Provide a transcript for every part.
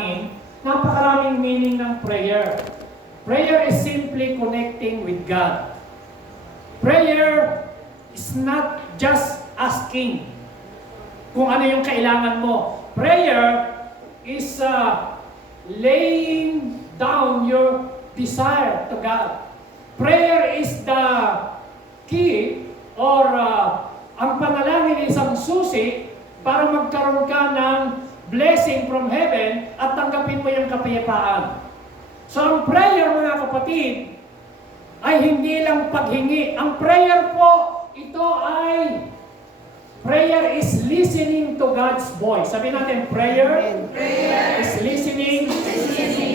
panalangin, napakaraming meaning ng prayer. Prayer is simply connecting with God. Prayer is not just asking kung ano yung kailangan mo. Prayer is laying down your desire to God. Prayer is the key or ang panalangin is ang susi para magkaroon ka ng blessing from heaven at tanggapin mo yung kapayapaan. So ang prayer, mga kapatid, ay hindi lang paghingi. Ang prayer po, ito ay prayer is listening to God's voice. Sabi natin, prayer is listening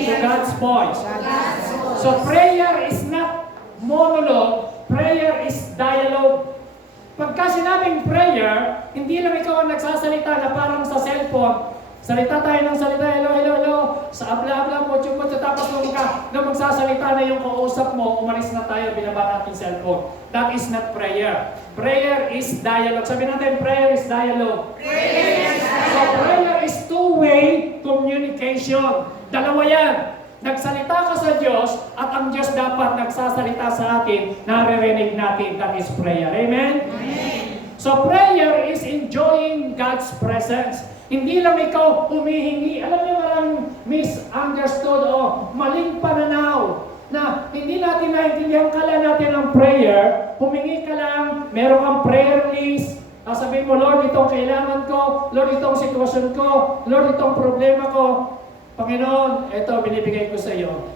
to God's voice. So prayer is not monologue, prayer is dialogue. Pagka sinabing prayer, hindi lang ikaw ang nagsasalita na parang sa cellphone. Salita tayo ng salita, hello, hello, hello. Sa abla-abla mo, tsukot, tapos nung magsasalita na yung kausap mo, umalis na tayo, binaba natin cellphone. That is not prayer. Prayer is dialogue. Sabi natin, prayer is dialogue. So prayer is two-way communication. Dalawa yan. Nagsalita ka sa Diyos at ang Diyos dapat nagsasalita sa atin, naririnig natin. That is prayer. Amen? Amen. So prayer is enjoying God's presence. Hindi lang ikaw humihingi. Alam niyo, maraming misunderstood o maling pananaw na hindi natin naintindihan. Kala natin ang prayer, humingi ka lang, meron kang prayer list. Sabihin mo, Lord, itong kailangan ko, Lord, itong sitwasyon ko, Lord, itong problema ko. Panginoon, ito, binibigay ko sa iyo.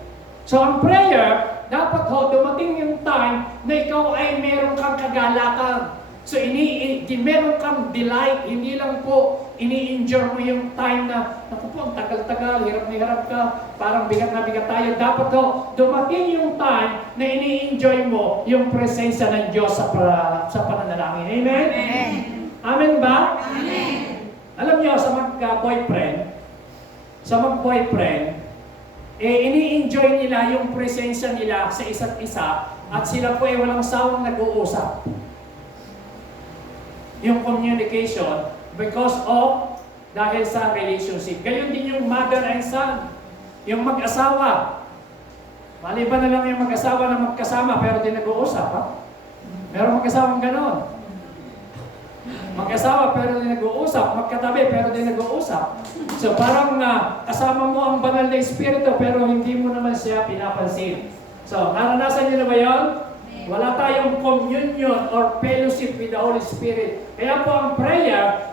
So, ang prayer, dapat dumating yung time na ikaw ay meron kang kagalakan. So, meron kang delight, hindi lang po ini-enjoy mo yung time na, naku po, tagal-tagal, hirap na hirap ka, parang bigat na bigat tayo. Dapat dumating yung time na ini-enjoy mo yung presensya ng Diyos sa pananalangin. Amen? Amen. Amen ba? Amen. Alam niyo, sa mag-boyfriend, ini-enjoy nila yung presensya nila sa isa't isa at sila po ay walang sawang nag-uusap. Yung communication because of dahil sa relationship. Gayon din yung mother and son. Yung mag-asawa. Maliban na lang yung mag-asawa na magkasama pero di nag-uusap. Ha? Meron mag-asawang ganon. Mag-asawa pero di nag-uusap. Magkatabi pero di nag-uusap. So parang kasama mo ang banal na espiritu pero hindi mo naman siya pinapansin. So naranasan niyo na ba yun? Wala tayong communion or fellowship with the Holy Spirit. Kaya po ang prayer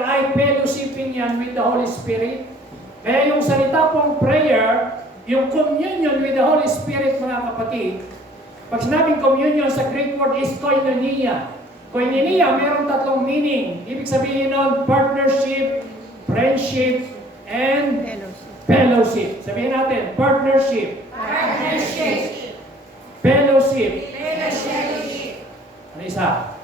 ay fellowshipping yan with the Holy Spirit. Kaya yung salita pong prayer, yung communion with the Holy Spirit, mga kapatid, pag sinabing communion sa Greek word is koinonia. Koinonia, mayroong tatlong meaning. Ibig sabihin nun, partnership, friendship, and fellowship. Sabihin natin, partnership. Fellowship. Ano isa?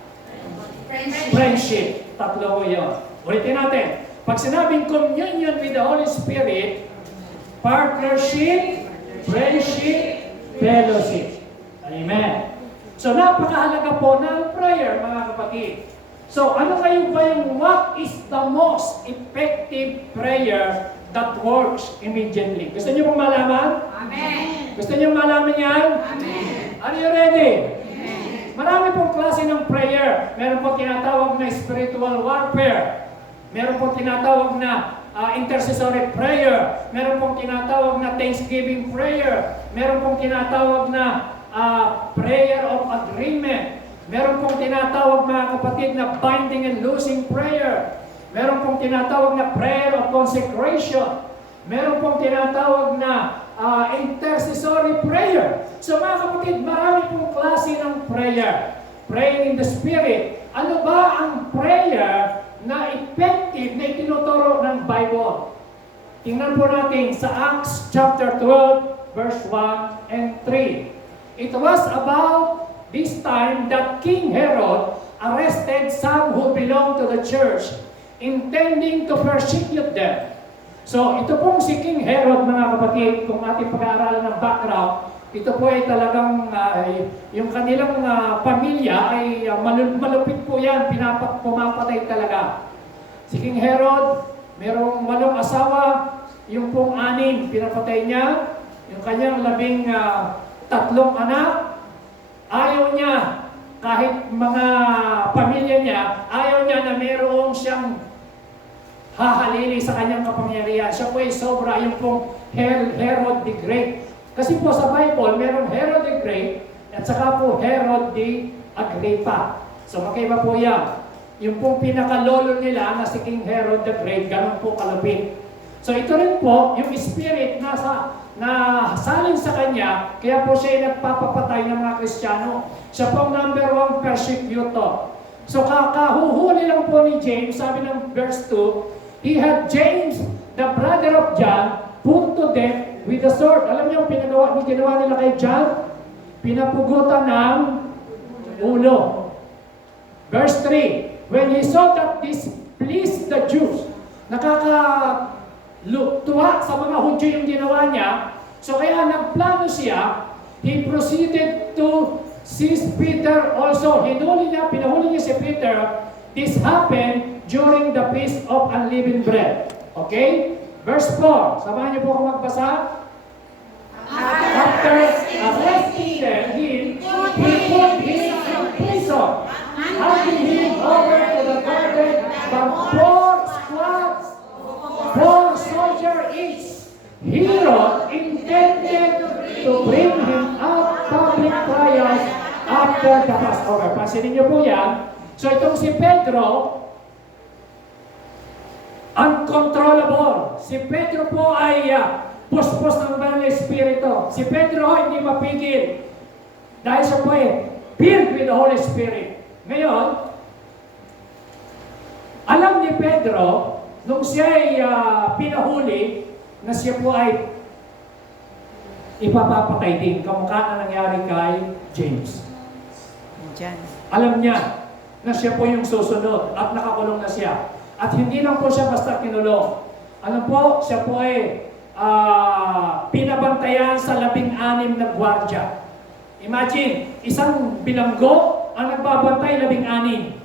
Friendship. Tatlo ko yun. Ulitin natin. Pag sinabing communion with the Holy Spirit, partnership, friendship, fellowship. Amen. So napakahalaga po ng prayer, mga kapatid. So ano kayo ba yung what is the most effective prayer that works immediately? Gusto niyo pong malaman? Amen. Gusto niyo malaman yan? Amen. Are you ready? Amen. Marami pong klase ng prayer. Meron pong tinatawag na spiritual warfare. Meron pong tinatawag na intercessory prayer. Meron pong tinatawag na thanksgiving prayer. Meron pong tinatawag na prayer of agreement. Meron pong tinatawag, mga kapatid, na binding and loosing prayer. Meron pong tinatawag na prayer of consecration. Meron pong tinatawag na intercessory prayer. So mga kapatid, marami pong klase ng prayer. Praying in the Spirit. Ano ba ang prayer na effective na itinuturo ng Bible? Tingnan po natin sa Acts chapter 12, verse 1 and 3. It was about this time that King Herod arrested some who belonged to the church, intending to persecute them. So, ito pong si King Herod, mga kapatid, kung ating pag-aaralan ng background, ito po ay talagang, yung kanilang pamilya ay malupit po yan, pumapatay talaga. Si King Herod, merong 8 asawa, yung pong 6, pinapatay niya. Yung kanyang 13 anak, ayaw niya, kahit mga pamilya niya, ayaw niya na mayroong siyang hahalili sa kanyang kapangyarihan. Siya po ay sobra, yung pong Herod the Great. Kasi po sa Bible, merong Herod the Great at saka po Herod the Agrippa. So magkaiba po yan. Yung pong pinakalolo nila na si King Herod the Great, ganun po kalapit. So ito rin po, yung spirit na salin sa kanya, kaya po siya ay nagpapapatay ng mga Kristiyano. Siya pong number 1 persecutor. So kakahuhuli lang po ni James, sabi ng verse 2, he had James, the brother of John, put to death with the sword. Alam niyo yung ginawa nila kay John? Pinapugutan ng ulo. Verse 3, when he saw that this pleased the Jews, nakakatuwa sa mga Hudyo yung ginawa niya, so kaya nagplano siya, he proceeded to seize Peter also. Pinahuli niya si Peter. This happened during the Feast of Unleavened Bread. Okay? Verse 4, samahan niyo po ako magbasa. After arresting him, he put him in prison, handing him over to the guardian by 4 squads, 4 soldiers each. Herod intended to bring him out public trials after the Passover. Pansinin niyo po yan. So itong si Pedro, uncontrollable. Si Pedro po ay puspos ng banal na Espiritu. Si Pedro hindi mapigil. Dahil siya po ay filled with the Holy Spirit. Ngayon, alam ni Pedro, nung siya ay pinahuli, na siya po ay ipapapatay din. Kamukha na nangyari kay James. Alam niya na siya po yung susunod at nakakulong na siya. At hindi lang po siya basta kinulong. Alam po, siya po ay pinabantayan sa 16 na gwardya. Imagine, isang bilanggo ang nagbabantay 16.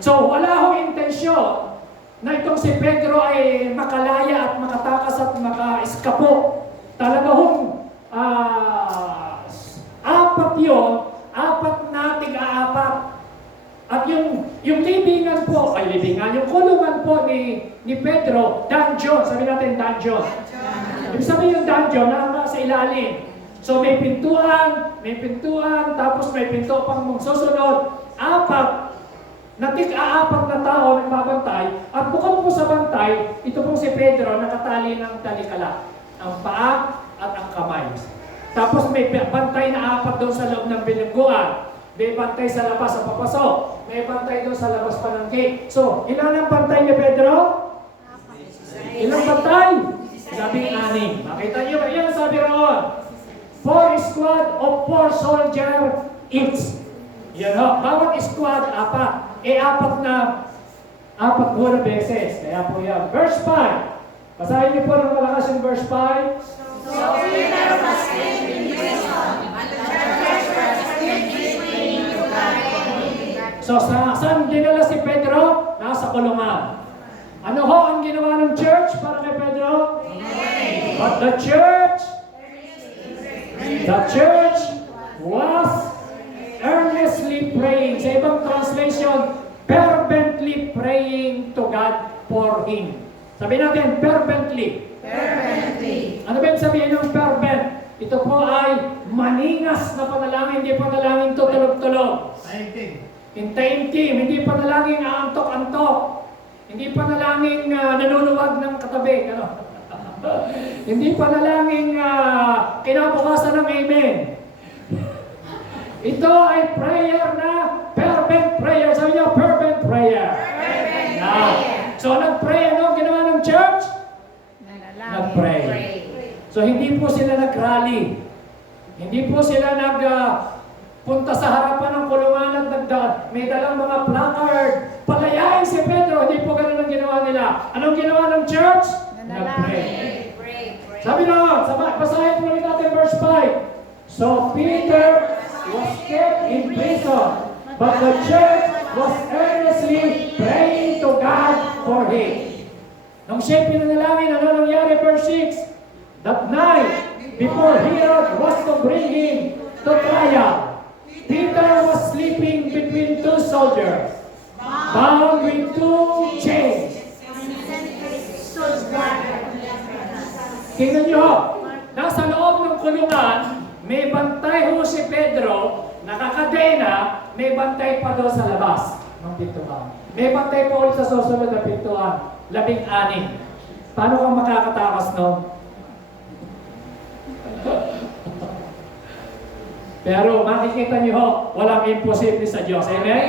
So, wala hong intensyon na itong si Pedro ay makalaya at makatakas at maka-eskapo. Talaga hong 4 yun, 4 na tig-4. At yung libingan po, yung kulungan po ni Pedro, dungeon, sabi natin dungeon. Ibig sabihin yung dungeon, sa ilalim. So may pintuan, tapos may pinto pang susunod, 4, na tig-4 na tao nagbabantay, at bukod po sa bantay, ito pong si Pedro nakatali ng talikala, ang paa at ang kamay. Tapos may bantay na 4 doon sa loob ng bilangguan. May bantay sa labas sa papasok. May bantay doon sa labas pa ng gate. So, ilan ang bantay ni Pedro? Ilang bantay? 16. Makita niyo ba? Yan sabi roon. 4 squad of 4 soldier each. Yan o. Bawat squad, 4. 4 na 4 po na beses. Kaya po yan. Verse 5. Basahin niyo po ng malakas yung verse 5. So Peter was kept in prison, and the church was kept listening to God. So saan dinala si Pedro? Nasa kulungan. Ano ho ang ginawa ng church para kay Pedro? But the church was earnestly praying. Sa ibang translation, fervently praying to God for him. Sabi natin, fervently. Ano ba yung sabihin ng fervent? Ito po ay maningas na panalangin, hindi panalangin tutulog-tulog. Hintayin-tim, hindi panalangin aantok-antok. Hindi panalangin nanununwag ng katabi. Ano? Hindi panalangin kinabukasan ng amen. Ito ay prayer na fervent prayer. Sabi niyo, fervent prayer. So nag-pray, ano ginawa ng church? Nag-pray. So hindi po sila nag-rally. Hindi po sila punta sa harapan ng kulungan at may dalang mga placard. Palayain si Pedro. Hindi po ganun ang ginawa nila. Anong ginawa ng church? Nag-pray. Sabi na, basahin po ulit natin verse 5. So Peter was kept in prison, but the church was earnestly praying to God for him. Nung siya pinanalangin, ano nangyari? Verse 6, that night, before Herod was to bring him to trial, Peter was sleeping between two soldiers, bound with two chains. Tingnan nyo, nasa loob ng kulungan, may bantay ho si Pedro, nakakadena, may bantay pa daw sa labas ng pintuan. May bantay pa ulit sa susunod na pintuan, 16. Paano kang makakatakas, no? Pero makikita niyo ho, walang imposible sa Diyos. Amen?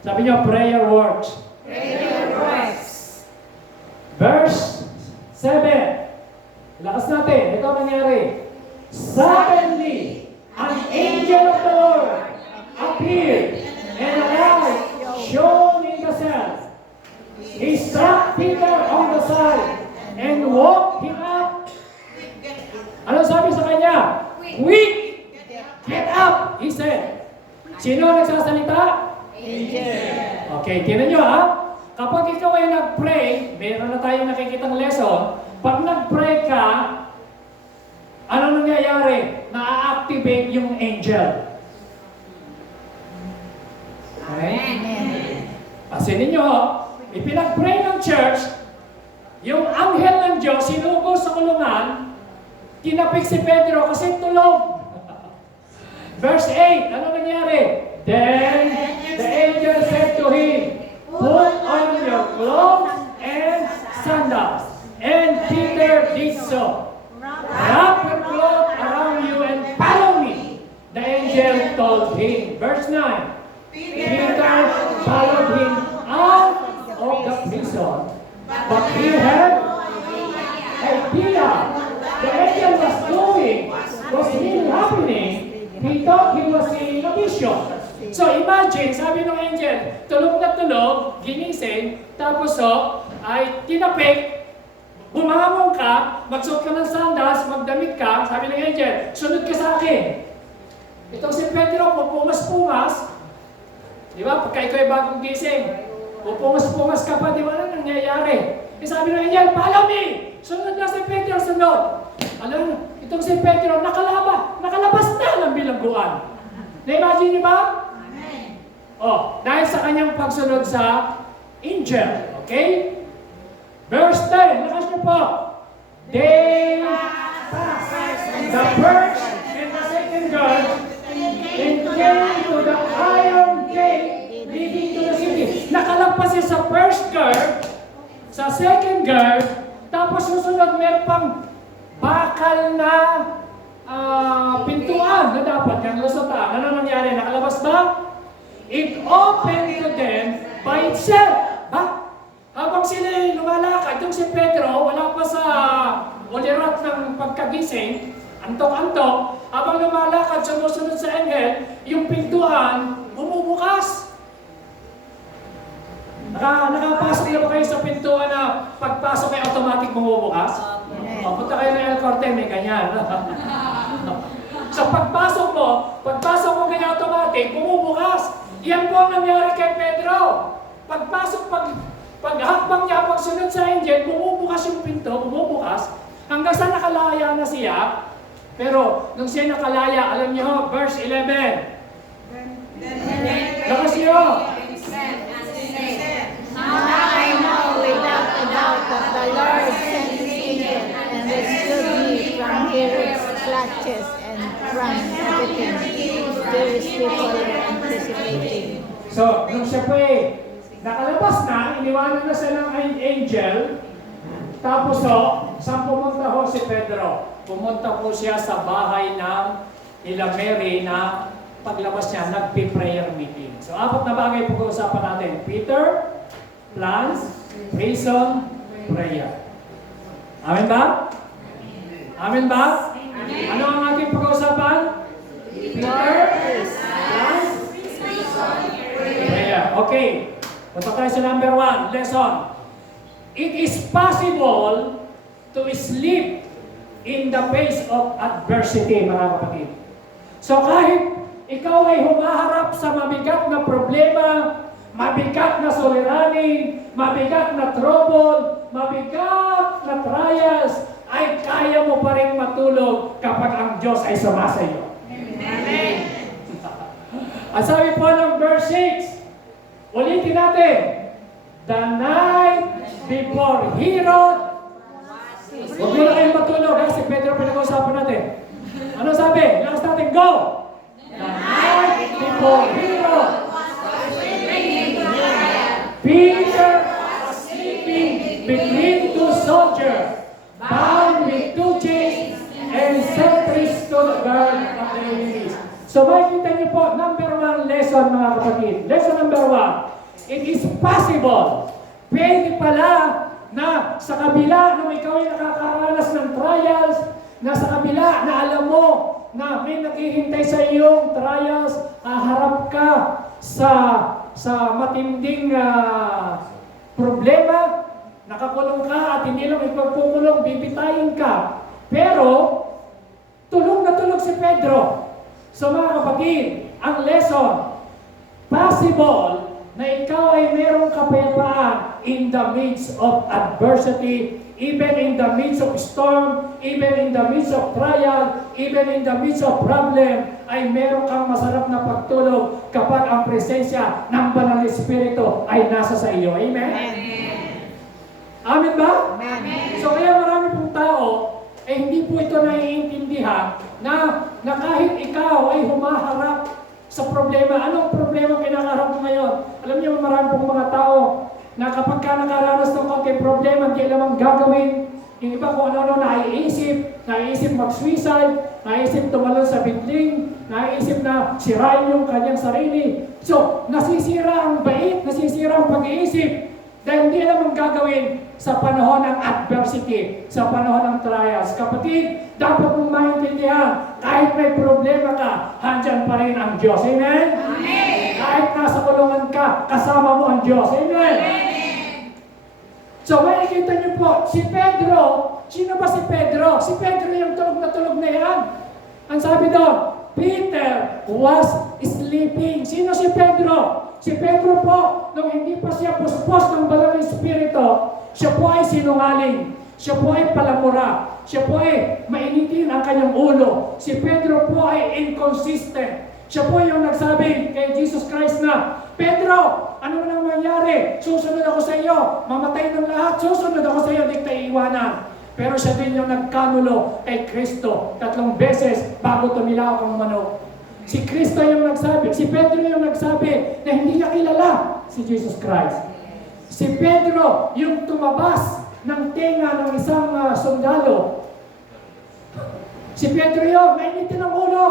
Sabi niyo, prayer works. Prayer works. Verse 7. Lakas natin. Ito ang nangyari. Suddenly, an angel of the Lord appeared, and a light shone in the cell. He struck Peter on the side and woke him up. Ano sabi sa kanya? Quick! Get up! He said. Sino nagsasalita? Angel. Okay, tinan nyo ha. Kapag ikaw ay nag-pray, meron na tayong nakikitang lesson. Pag nag-pray ka, ano nangyayari? Na-activate yung angel. Okay? Pasinin nyo, ipinag-pray ng church, yung anghel ng Diyos, sinugo sa kulungan, kinapik si Pedro kasi tulog. Verse 8, ano nangyari? Then the angel said to him, put on your clothes and sandals. And Peter did so. Wrap your cloth around you and follow me. The angel told him. Verse 9, Peter followed him out of the prison. But he had idea the angel was doing was really happening. He thought he was seeing a vision. So imagine, sabi ng angel, tulog na tulog, ginising, tapos ay tinapik, bumangon ka, magsuot ka ng sandals, magdamit ka, sabi ng angel, sunod ka sa akin. Itong si Pedro, pupumas-pumas, di ba? Pagka ikaw ay bagong gising, pupumas-pumas ka pa, di ba? Ano nangyayari? E sabi ng angel, follow me! Sunod na si Pedro, sunod. Alam, itong si Pedro, nakalabas na ng bilangguan. Na-imagine niyo ba? Oh, dahil sa kanyang pagsunod sa angel. Okay? Verse 10, lakas niyo po. They passed the first and the second guard and came to the iron gate leading to the city. Nakalagpas siya sa first guard, sa second guard, tapos susunod meron pang bakal na pintuan na dapat niyang lusutan. Ano nangyari? Nakalabas ba? It opened to them by itself. Ba? Habang sila lumalakad, yung si Pedro, wala pa sa ulirat ng pagkagising, antok-antok, habang lumalakad, sumusunod sa engel, yung pintuan, bumubukas. Nakapasok na ba kayo sa pintuan na pagpasok ay automatic bumubukas? O, punta kayo ng El Corte, may ganyan. Sa pagpasok mo ganyan automatic, bumubukas. Yan po ang nangyari kay Pedro. Paghakbang niya, pagsunod sa angel, bumubukas yung pinto, bumubukas, hanggang sa nakalaya na siya. Pero, nung siya nakalaya, alam niyo, verse 11. Lakas niyo. Now I know without a doubt that the Lord sent his angel and rescued me from Herod's clutches and from everything Jewish people were anticipating. So, nung siya po nakalabas na, iniwanan na siya ng angel, tapos saan pumunta ho si Pedro? Pumunta po siya sa bahay ng nila Mary na paglabas niya, nagpi-prayer meeting. So, 4 na bagay pag-uusapan natin. Peter, plans, prison, prayer. Amen ba? Amen ba? Ano ang ating pag-uusapan? Peter, plans, prayer. Okay. Punta tayo sa number 1, lesson. It is possible to sleep in the face of adversity, mga kapatid. So kahit ikaw ay humaharap sa mabigat na problema, mabigat na suliranin, mabigat na trouble, mabigat na trials, ay kaya mo pa rin matulog kapag ang Diyos ay sumasa iyo. Amen. At sabi po ng verse 6, ulitin natin, the night before Herod, huwag mo na kayong matulog, ha? Si Pedro pinag-uusapan natin. Ano sabi? Lakas natin, go! The night before Herod, Peter was sleeping between two soldiers, bound with two chains, and sentries stood guard of the enemies. So makikita niyo po, number 1 lesson mga kapatid. Lesson number 1, it is possible, pwede pala na sa kabila nung ikaw ay nakakaranas ng trials, na sa kabila na alam mo na may naghihintay sa iyong trials, harap ka sa matinding problema, nakakulong ka at hindi lang ipagpukulong, bibitayin ka. Pero, tulog na tulog si Pedro. So mga kapatid, ang lesson, possible na ikaw ay merong kapayapaan in the midst of adversity, even in the midst of storm, even in the midst of trial, even in the midst of problem, ay meron kang masarap na pagtulog kapag ang presensya ng Banal na Espiritu ay nasa sa iyo. Amen? Amen ba? Amen. So kaya marami pong tao, hindi po ito naiintindihan na kahit ikaw ay humaharap sa problema. Anong problema kinakaharap mo ngayon? Alam niyo, marami pong mga tao na kapag ka nakaranas ng konting problema, hindi alam ang gagawin. Yung iba kung ano-ano naiisip mag-suicide, naiisip tumalon sa bigling, naiisip na sirain yung kanyang sarili. So, nasisira ang bait, nasisira ang pag-iisip dahil hindi alam ang gagawin sa panahon ng adversity, sa panahon ng trials. Kapatid, dapat mong maintindihan, kahit may problema ka, handyan pa rin ang Diyos. Amen? Amen. Kahit nasa kulungan ka, kasama mo ang Diyos. Amen? So, makikita niyo po, si Pedro, sino ba si Pedro? Si Pedro yung tulog na yan. Ang sabi doon, Peter was sleeping. Sino si Pedro? Si Pedro po, nung hindi pa siya puspos ng Banal na Espiritu, siya po ay sinungaling. Siya po ay palamura. Siya po ay mainitin ang kanyang ulo. Si Pedro po ay inconsistent. Siya po yung nagsabi kay Jesus Christ na, Pedro, ano nang mangyari? Susunod ako sa iyo. Mamatay ng lahat. Susunod ako sa iyo. Di kita iiwanan. Pero siya din yung nagkanulo kay Kristo 3 beses bago tumilaw ang manok. Si Kristo yung nagsabi, si Pedro yung nagsabi na hindi niya kilala si Jesus Christ. Si Pedro yung tumabas ng tenga ng isang sundalo. Si Pedro yung mainitin ang ulo.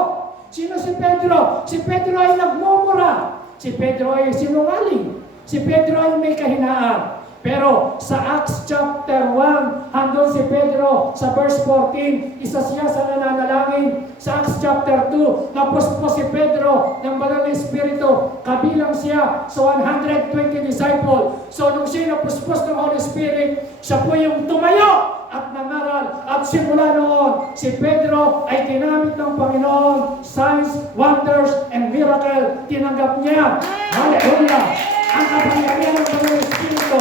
Sino si Pedro? Si Pedro ay nagmumura. Si Pedro ay sinungaling. Si Pedro ay may kahinaan. Pero sa Acts chapter 1, handon si Pedro sa verse 14, isa siya sa nananalangin. Sa Acts chapter 2, napuspos si Pedro ng Banal na Espiritu, kabilang siya sa 120 disciple. So nung siya napuspos ng Holy Spirit, siya po yung tumayo at nangaral. At simula noon, si Pedro ay ginamit ng Panginoon, signs, wonders, and miracle. Tinanggap niya. Hallelujah! Ang kapangyarihan ng Banal na Espiritu.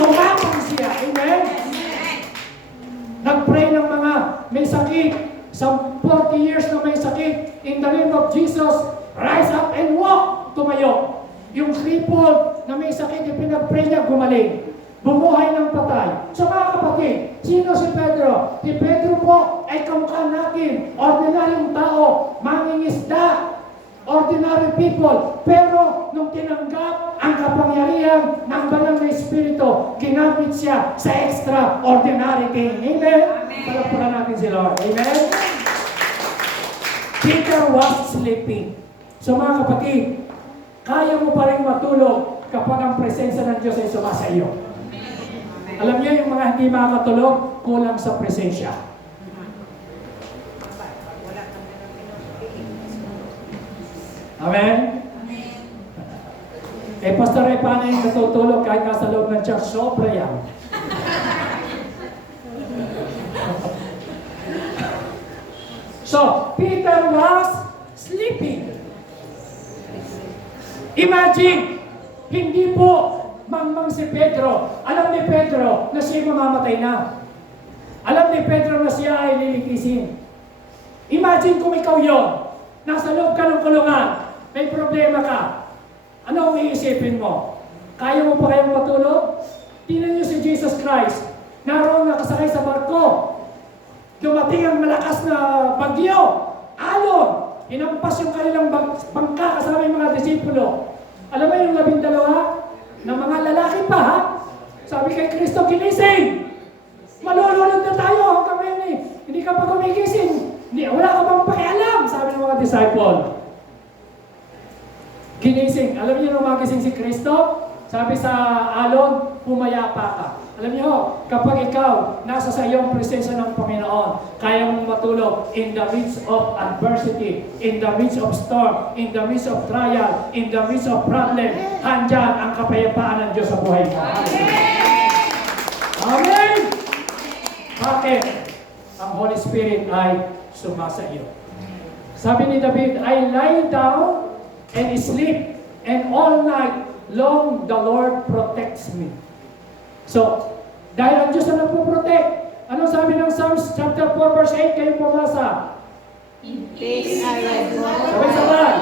Tumapang siya. Amen? Nag-pray ng mga may sakit. Sa 40 years na may sakit, in the name of Jesus, rise up and walk. Tumayo. Yung crippled na may sakit, ipinag-pray niya, gumaling. Bumuhay ng patay. So mga kapatid, sino si Pedro? Si Pedro po ay kamukha natin. Ordinaryong tao, mangingisda, ordinary people. Pero nung tinanggap ang kapangyarihan ng Banal na Espiritu, ginamit siya sa extraordinary thing. Amen? Palagpakan natin si Lord. Amen? Peter was sleeping. So mga kapatid, kaya mo pa rin matulog kapag ang presensya ng Diyos ay sumasa iyo. Alam niyo, yung mga hindi makakatulog, kulang sa presensya. Amen? Eh, Pastor, paano yung natutulog kahit nasa loob ng church? Sobra yan. So, Peter was sleeping. Imagine, Hindi po mangmang si Pedro. Alam ni Pedro na siya mamamatay na. Alam ni Pedro na siya ay lilitisin. Imagine kung ikaw yon, nasa loob ka ng kulungan, may problema ka. Ano ang iisipin mo? Kaya mo pa kayong matulog? Tingnan niyo si Jesus Christ. Naroon nakasakay sa barko. Dumating ang malakas na bagyo. Alon. Hinampas yung kanilang bangka kasama yung mga disipulo. Alam mo yung 12 na mga lalaki pa, ha? Sabi kay Kristo, ginising! Malulunod na tayo hanggang ngayon eh. Hindi ka pa gumigising. Wala ka bang pakialam, sabi ng mga disciple. Ginising. Alam niyo nung magising si Kristo? Sabi sa alon, pumayapa ka. Alam niyo, kapag ikaw nasa sa iyong presensya ng Panginoon, kaya mong matulog in the midst of adversity, in the midst of storm, in the midst of trial, in the midst of problem, handyan ang kapayapaan ng Diyos sa buhay mo. Amen! Bakit? Ang Holy Spirit ay sumasa iyo. Sabi ni David, I lie down and sleep, and all night long the Lord protects me. So, dahil ang Diyos na nagpo-protect, ano sabi ng Psalms chapter 4 verse 8, kayo pumasa? In peace I will go. Sabay-sabay.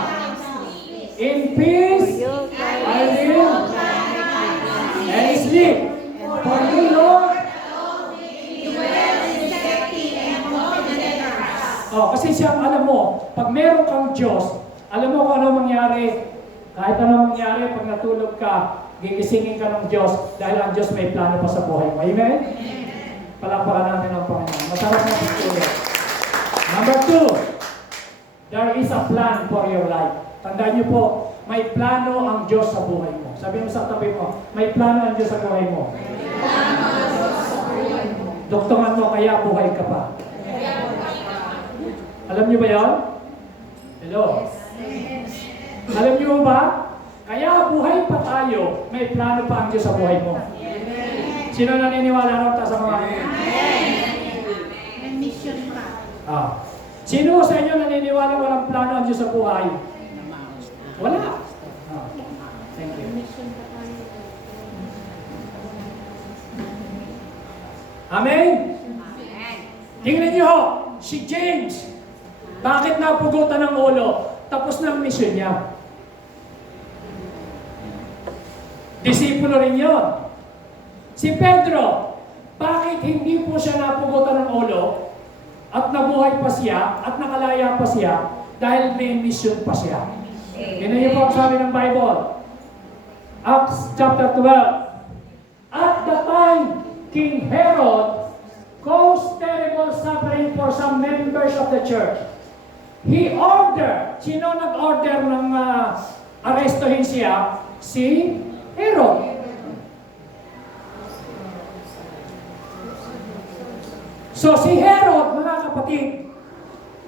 In peace I live and sleep. For you, Lord. Oh, kasi siyang alam mo, pag meron kang Diyos, alam mo kung ano mangyari. Kahit ano mangyari, pag natulog ka, gigisingin ka ng Diyos dahil ang Diyos may plano pa sa buhay mo. Amen? Palakpakan natin ang Panginoon. Masarap na pagtuloy. Number 2, there is a plan for your life. Tandaan niyo po, may plano ang Diyos sa buhay mo. Sabi mo sa tabi mo, may plano ang Diyos sa buhay mo. Doktoran mo, kaya buhay ka pa. Alam niyo ba yan? Hello? Alam niyo ba? Kaya buhay pa tayo, may plano pa ang Diyos sa buhay mo. Sino naniniwala ron ta sa mga? May mission pa. Sino sa inyo naniniwala walang plano ang Diyos sa buhay? Wala. Thank you. Amen? Tingnan niyo ho, si James, bakit napugutan ng ulo? Tapos na ang mission niya. Disipulo rin yun. Si Pedro, bakit hindi po siya napugutan ng ulo at nabuhay pa siya at nakalaya pa siya dahil may mission pa siya? Yan yung po sabi ng Bible. Acts chapter 12. At the time, King Herod caused terrible suffering for some members of the church. He ordered, sino nag-order ng arestuhin siya? Si Herod. So si Herod, mga kapatid,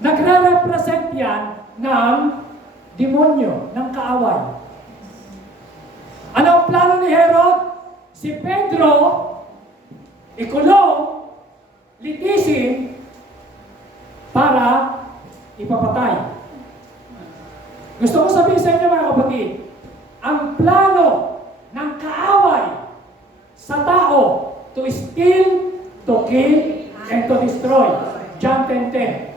nagre-represent yan ng demonyo, ng kaaway. Ano ang plano ni Herod? Si Pedro, ikulong, litisin, para ipapatay. Gusto ko sabihin sa inyo mga kapatid, ang plano ng kaaway sa tao to steal, to kill, and to destroy. John 10:10.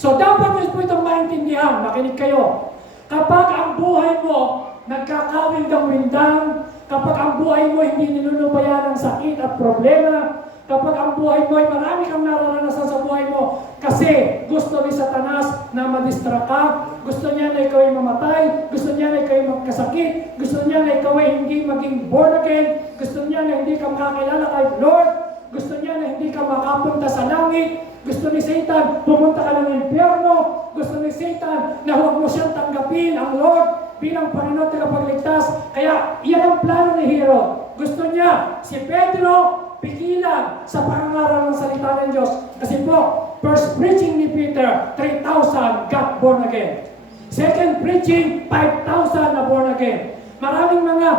So dapat nyo po itong maintindihan, makinig kayo. Kapag ang buhay mo nagkakawindang-windang, kapag ang buhay mo hindi nilunubayan ng sakit at problema, kapag ang buhay mo ay marami kang nararanasan sa buhay mo kasi gusto ni Satanas na madistract ka, gusto niya na ikaw ay mamatay, gusto niya na ikaw ay magkasakit, gusto niya na ikaw ay hindi maging born again, gusto niya na hindi ka makakilala kay Lord, gusto niya na hindi ka makapunta sa langit, gusto ni Satan pumunta ka ng impyerno, gusto ni Satan na huwag mo siyang tanggapin ang Lord bilang Panginoon tagapagligtas. Kaya iyan ang plano ni Herod. Gusto niya si Pedro pigilan sa pangangaral ng salita ng Diyos. Kasi po, first preaching ni Peter, 3,000 got born again. Second preaching, 5,000 na born again. Maraming mga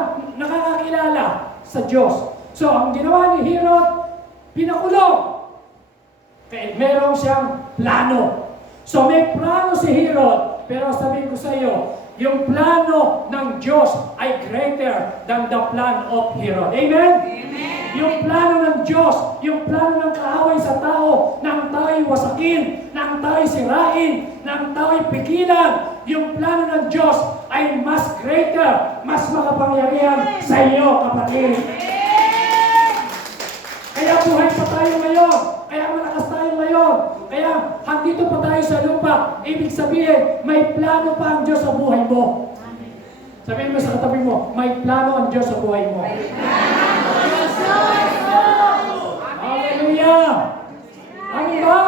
nakakakilala sa Diyos. So, ang ginawa ni Herod, pinakulong. Kaya meron siyang plano. So, may plano si Herod, pero sabihin ko sa iyo, yung plano ng Diyos ay greater than the plan of Herod. Amen? Yung plano ng Diyos, yung plano ng kaaway sa tao, na ang tao'y wasakin, na ang tao'y sirain, na ang tao'y pigilan, yung plano ng Diyos ay mas greater, mas makapangyarihan sa iyo, kapatid. Kaya buhay pa tayo ngayon, kaya malakas tayo ngayon, kaya handito pa tayo sa lupa. Ibig sabihin, may plano pa ang Diyos sa buhay mo. Sabihin mo sa katabi mo, may plano ang Diyos sa buhay mo. Hallelujah! Ano ba?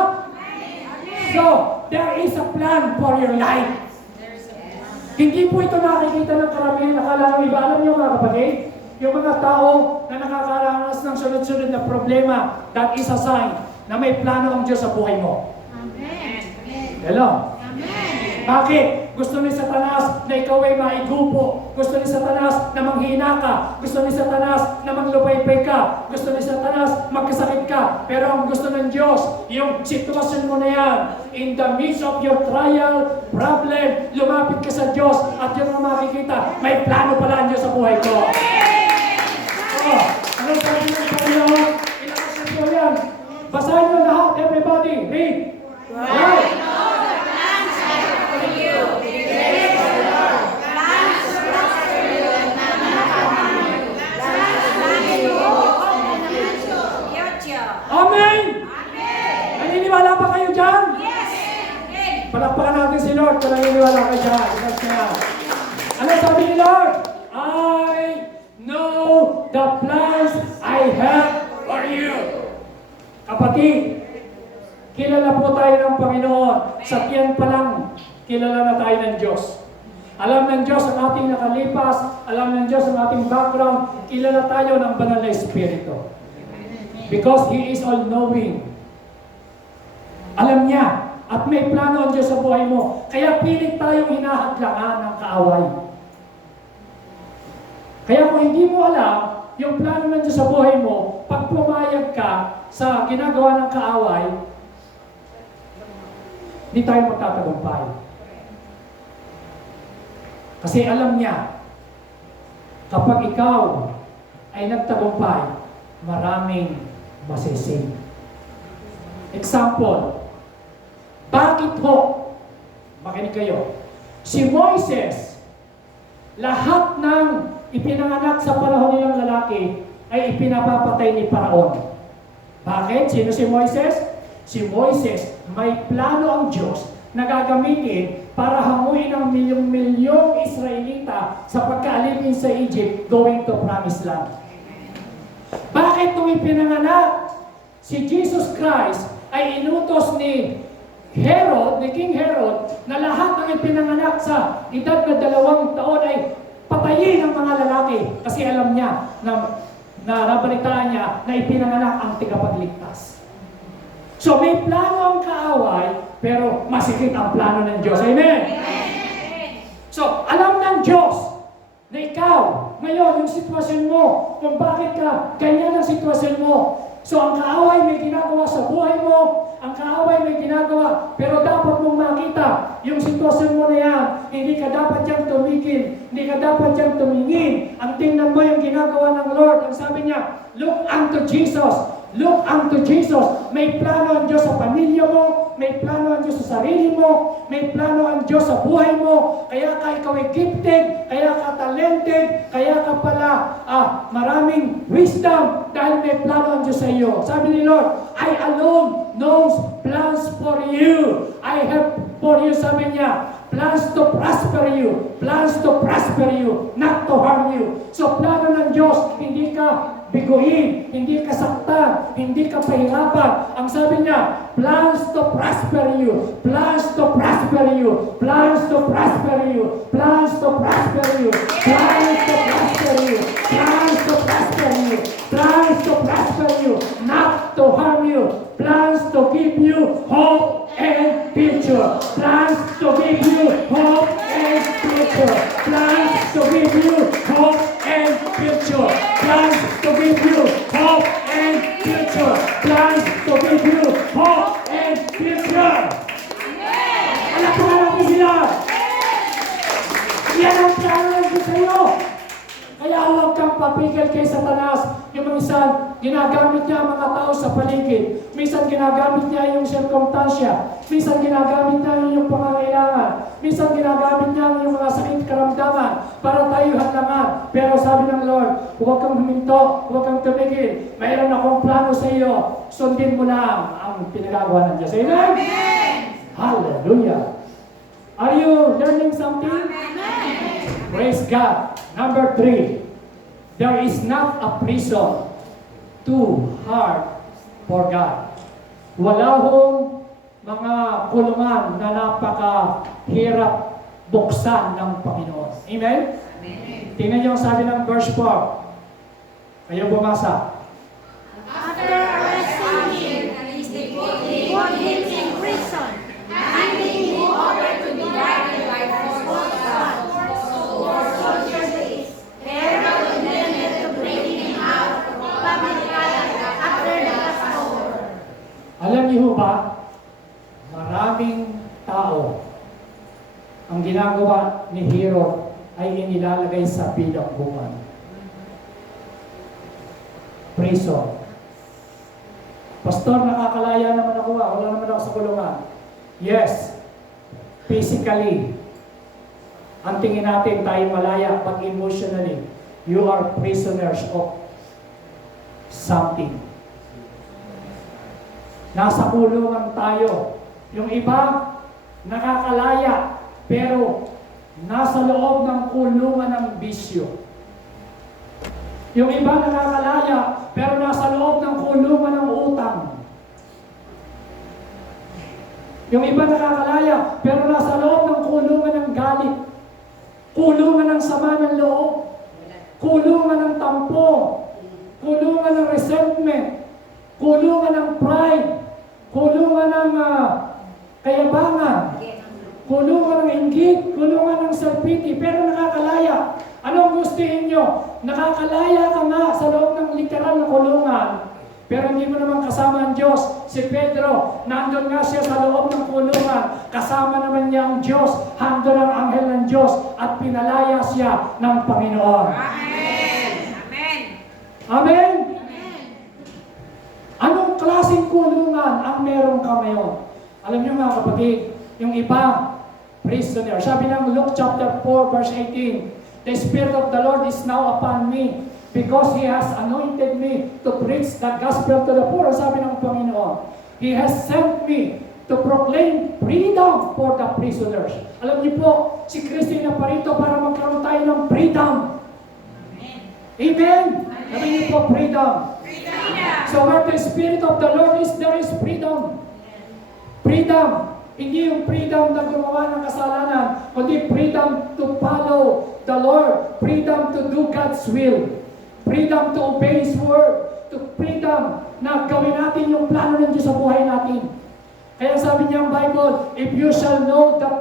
So, there is a plan for your life. Hindi po ito nakikita ng karamihan. Nakala ng iba. Alam niyo mga kapatid, yung mga tao na nakakaranas ng sunod-sunod na problema, that is a sign na may plano ang Diyos sa buhay mo. Amen. Hello? Amen. Bakit? Gusto ni Satanas na ikaw ay maigupo. Gusto ni Satanas na manghina ka. Gusto ni Satanas na manglupaypay ka. Gusto ni Satanas magkasakit ka. Pero ang gusto ng Diyos, yung sitwasyon mo na yan, in the midst of your trial, problem, lumapit ka sa Diyos at yun ang makikita, may plano pala ang Diyos sa buhay ko. Oh, anong sabi ng Panginoon? Ilakas po yan. Basahin nyo lahat, everybody. Read. Right. Amen! Naniniwala pa kayo dyan? Yes! Palakpakan natin si Lord kung naniniwala kayo dyan. Ano sabi ni Lord? I know the plans I have for you. Kapatid, kilala po tayo ng Panginoon. Sa tiyan pa lang, kilala na tayo ng Diyos. Alam ng Diyos ang ating nakalipas, alam ng Diyos ang ating background, kilala tayo ng banal na Espiritu. Because He is all-knowing. Alam niya, at may plano ang Diyos sa buhay mo. Kaya pilit tayong hinahadlangan ng kaaway. Kaya kung hindi mo alam, yung plano ng Diyos sa buhay mo, pag pumayag ka sa ginagawa ng kaaway, hindi tayo magtatagumpay. Kasi alam niya, kapag ikaw ay nagtagumpay, maraming masising. Example, bakit ho, makinig kayo, si Moises, lahat ng ipinanganak sa panahon nilang lalaki ay ipinapapatay ni Paraon. Bakit? Sino si Moises? Si Moises, may plano ang Diyos na gagamitin para hanguin ang milyong-milyong Israelita sa pagkaalipin sa Egypt going to Promised Land. Bakit nung ipinanganak si Jesus Christ ay inutos ni Herod, ni King Herod, na lahat ng ipinanganak sa edad na 2 taon ay patayin ang mga lalaki kasi alam niya na nabalitaan niya na ipinanganak ang tigapagligtas. So may plano ang kaaway, pero masikip ang plano ng Diyos. Amen? So alam ng Diyos na ikaw, ngayon, yung sitwasyon mo, kung bakit ka ganyan ang sitwasyon mo. So ang kaaway may ginagawa sa buhay mo, ang kaaway may ginagawa, pero dapat mong makita yung sitwasyon mo na yan. Hindi ka dapat diyang tumigil, hindi ka dapat diyang tumingin. Ang tingnan mo yung ginagawa ng Lord. Ang sabi niya, look unto Jesus. Look unto Jesus. May plano ang Diyos sa pamilya mo, may plano ang Diyos sa sarili mo, may plano ang Diyos sa buhay mo. Kaya ka ikaw ay gifted, kaya ka talented, kaya ka pala maraming wisdom dahil may plano ang Diyos sa iyo. Sabi ni Lord, I alone knows plans for you. I have for you, sabi niya, plans to prosper you, not to harm you. So plano ng Diyos, hindi ka biguin, hindi ka saktan, hindi ka pahirapan. Ang sabi niya, plans to prosper you, plans to prosper you, plans to prosper you, plans to prosper you, plans to prosper you, plans to prosper you, plans to prosper you, not to harm you, plans to give you hope and future, plans to give you hope and future, plans to give you hope and future, plans to give you hope and future, plans to give you hope and future. Alam ko natin sila. sa paligid. Minsan ginagamit niya yung sirkumstansya. Minsan ginagamit niya yung pangangailangan. Minsan ginagamit niya yung mga sakit karamdaman para tayo hadlangan. Pero sabi ng Lord, huwag kang huminto, huwag kang tumigil. Mayroon akong plano sa iyo. Sundin mo lang ang pinagagawa ng Diyos. Amen? Amen. Hallelujah. Are you learning something? Amen. Praise God. Number 3, there is not a prison too hard for God. Wala hong mga kulungan na napakahirap buksan ng Panginoon. Amen? Amen. Tingnan niyo ang sabi ng verse 4. Kayo bumasa. After arresting him, they put him in prison, handing him over to be guarded by four soldiers. Herod intended to bring him out of public life after the Passover. Alam niyo ba, maraming tao ang ginagawa ni Herod ay inilalagay sa bilangguan. Prison. Pastor, nakakalaya naman ako. Wala naman ako sa kulungan. Yes, physically, ang tingin natin tayo malaya, but emotionally, you are prisoners of something. Nasa kulungan tayo. Yung iba, nakakalaya, pero nasa loob ng kulungan ng bisyo. Yung iba nakakalaya, pero nasa loob ng kulungan ng utang. Yung iba nakakalaya, pero nasa loob ng kulungan ng galit. Kulungan ng sama ng loob. Kulungan ng tampo. Kulungan ng resentment. Kulungan ng pride. Kulungan ng kayabangan. Kulungan ng inggit. Kulungan ng self-pity. Pero nakakalaya. Anong gustuhin nyo? Nakakalaya ka nga sa loob ng literal na kulungan. Pero hindi mo naman kasama ang Diyos. Si Pedro, nandun nga siya sa loob ng kulungan. Kasama naman niya ang Diyos. Handon ang anghel ng Diyos. At pinalaya siya ng Panginoon. Amen. Amen. Amen? Anong klaseng kulungan ang meron ka ngayon? Alam niyo mga kapatid, yung iba, prisoner. Sabi ng Luke chapter 4 verse 18, the Spirit of the Lord is now upon me because He has anointed me to preach the gospel to the poor. Sabi ng Panginoon, He has sent me to proclaim freedom for the prisoners. Alam niyo po, si Kristo na parito para magkaroon tayo ng freedom. Amen? Sabi niyo po, freedom. Freedom. So where the Spirit of the Lord is, there is freedom. Freedom. Hindi yung freedom na gumawa ng kasalanan, kundi freedom to follow the Lord. Freedom to do God's will. Freedom to obey His word. To freedom na gawin natin yung plano ng Diyos sa buhay natin. Kaya sabi niya ang Bible, if you shall know the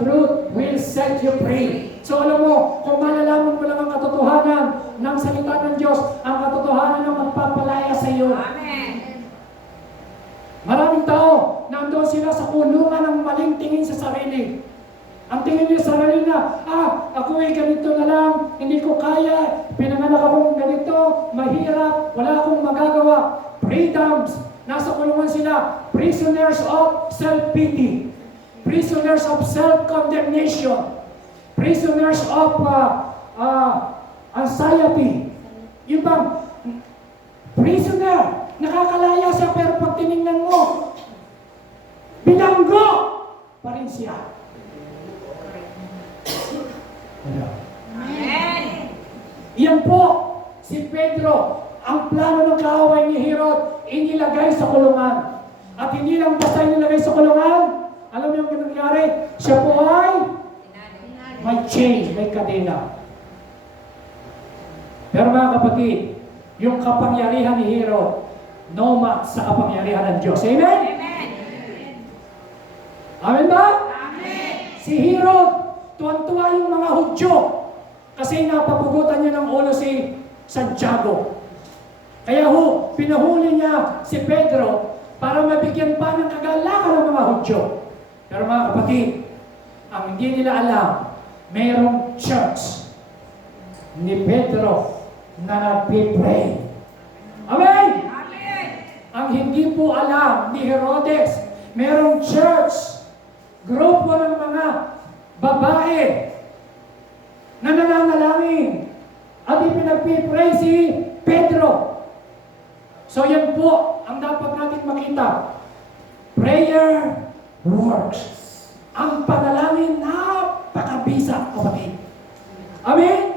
truth will set you free. So alam mo, kung malalaman mo lang ang katotohanan ng salita ng Diyos, ang katotohanan ang magpapalaya sa iyo. Amen. Maraming tao, nandoon sila sa kulungan ng maling tingin sa sarili. Ang tingin niya sa sarili na, ako ay ganito na lang, hindi ko kaya, pinanganak akong ganito, mahirap, wala akong magagawa. Freedoms, nasa kulungan sila, prisoners of self-pity, prisoners of self-condemnation, prisoners of anxiety. Yung bang, prisoner, nakakalaya siya pero pag tinignan mo, bilanggo pa rin siya. Amen. Yan po, si Pedro, ang plano ng kaaway ni Herod, inilagay sa kulungan. At hindi lang basta inilagay sa kulungan, alam niyo yung nangyari? Siya po ay may chain, may kadena. Pero mga kapatid, yung kapangyarihan ni Herod, no match sa kapangyarihan ng Diyos. Amen? Amen. Amen ba? Amen. Si Herod, tuwan-tuwa yung mga Hudyo kasi napapugutan niya ng ulo si Santiago. Kaya pinahuli niya si Pedro para mabigyan pa ng kagalakan ng mga Hudyo. Pero mga kapatid, ang hindi nila alam, mayroong church ni Pedro na nagpipray. Amen? Amen. hindi po alam ni Herodes, merong church, grupo ng mga babae na nananalangin at ipinagpipray si Pedro. So yan po ang dapat natin makita. Prayer works. Ang panalangin napakabisa, kapatid. Amen?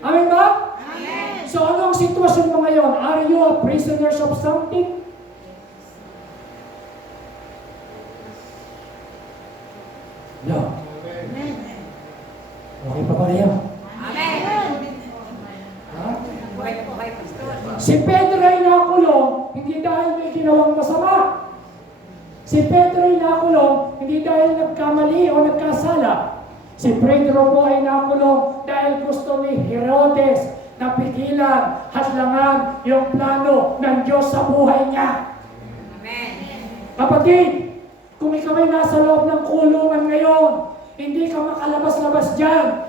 Amen ba? Amen. So anong sitwasyon mo ngayon? Are you a prisoners of something? No. Okay pa ba kayo? Amen. Ha? Buhay na buhay, Pastor. Si Pedro ay nakulong, hindi dahil may ginawang masama. Si Pedro ay nakulong, hindi dahil nagkamali o nagkasala. Si Pedro po ay nakulong dahil gusto ni Herodes na pigilan, hadlangan yung plano ng Diyos sa buhay niya. Amen. Kapatid, kung ikaw ay nasa loob ng kulungan ngayon, hindi ka makalabas-labas dyan.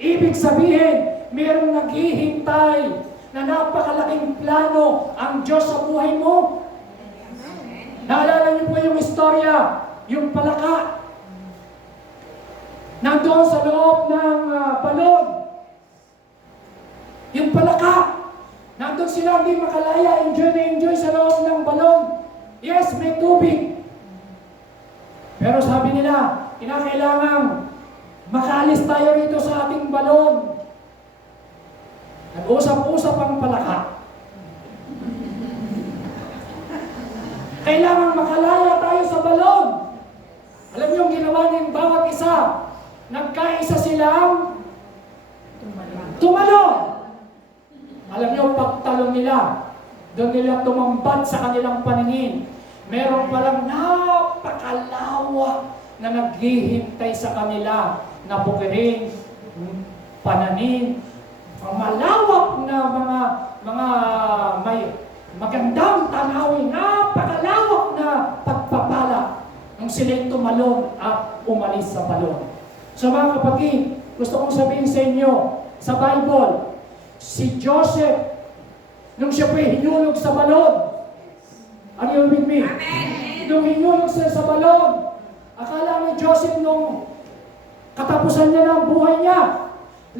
Ibig sabihin, mayroong naghihintay na napakalaking plano ang Diyos sa buhay mo. Naalala niyo po yung istorya, yung palaka. Nandoon sa loob ng balon. Yung palaka. Nandun sila hindi makalaya, enjoy na enjoy sa loob ng balon. Yes, may tubig. Pero sabi nila, kinakailangan makaalis tayo rito sa ating balon. Nag-usap-usap ang palaka. Kailangan makalaya tayo sa balon. Alam niyo yung ginawa ng bawat isa. Nagkaisa silang tumalon. Alam niyo, pagtalon nila, doon nila tumambat sa kanilang paningin. Meron palang napakalawak na naghihintay sa kanila na bukirin, pananin, malawak na mga may magandang tanawin, napakalawak na pagpapala nung sila'y tumalon at umalis sa balon. So mga kapatid, gusto kong sabihin sa inyo, sa Bible, si Joseph, nung siya po'y hinulog sa balon, are you with me? Amen. Nung hinulog siya sa balon, akala ni Joseph nung katapusan niya ng buhay niya,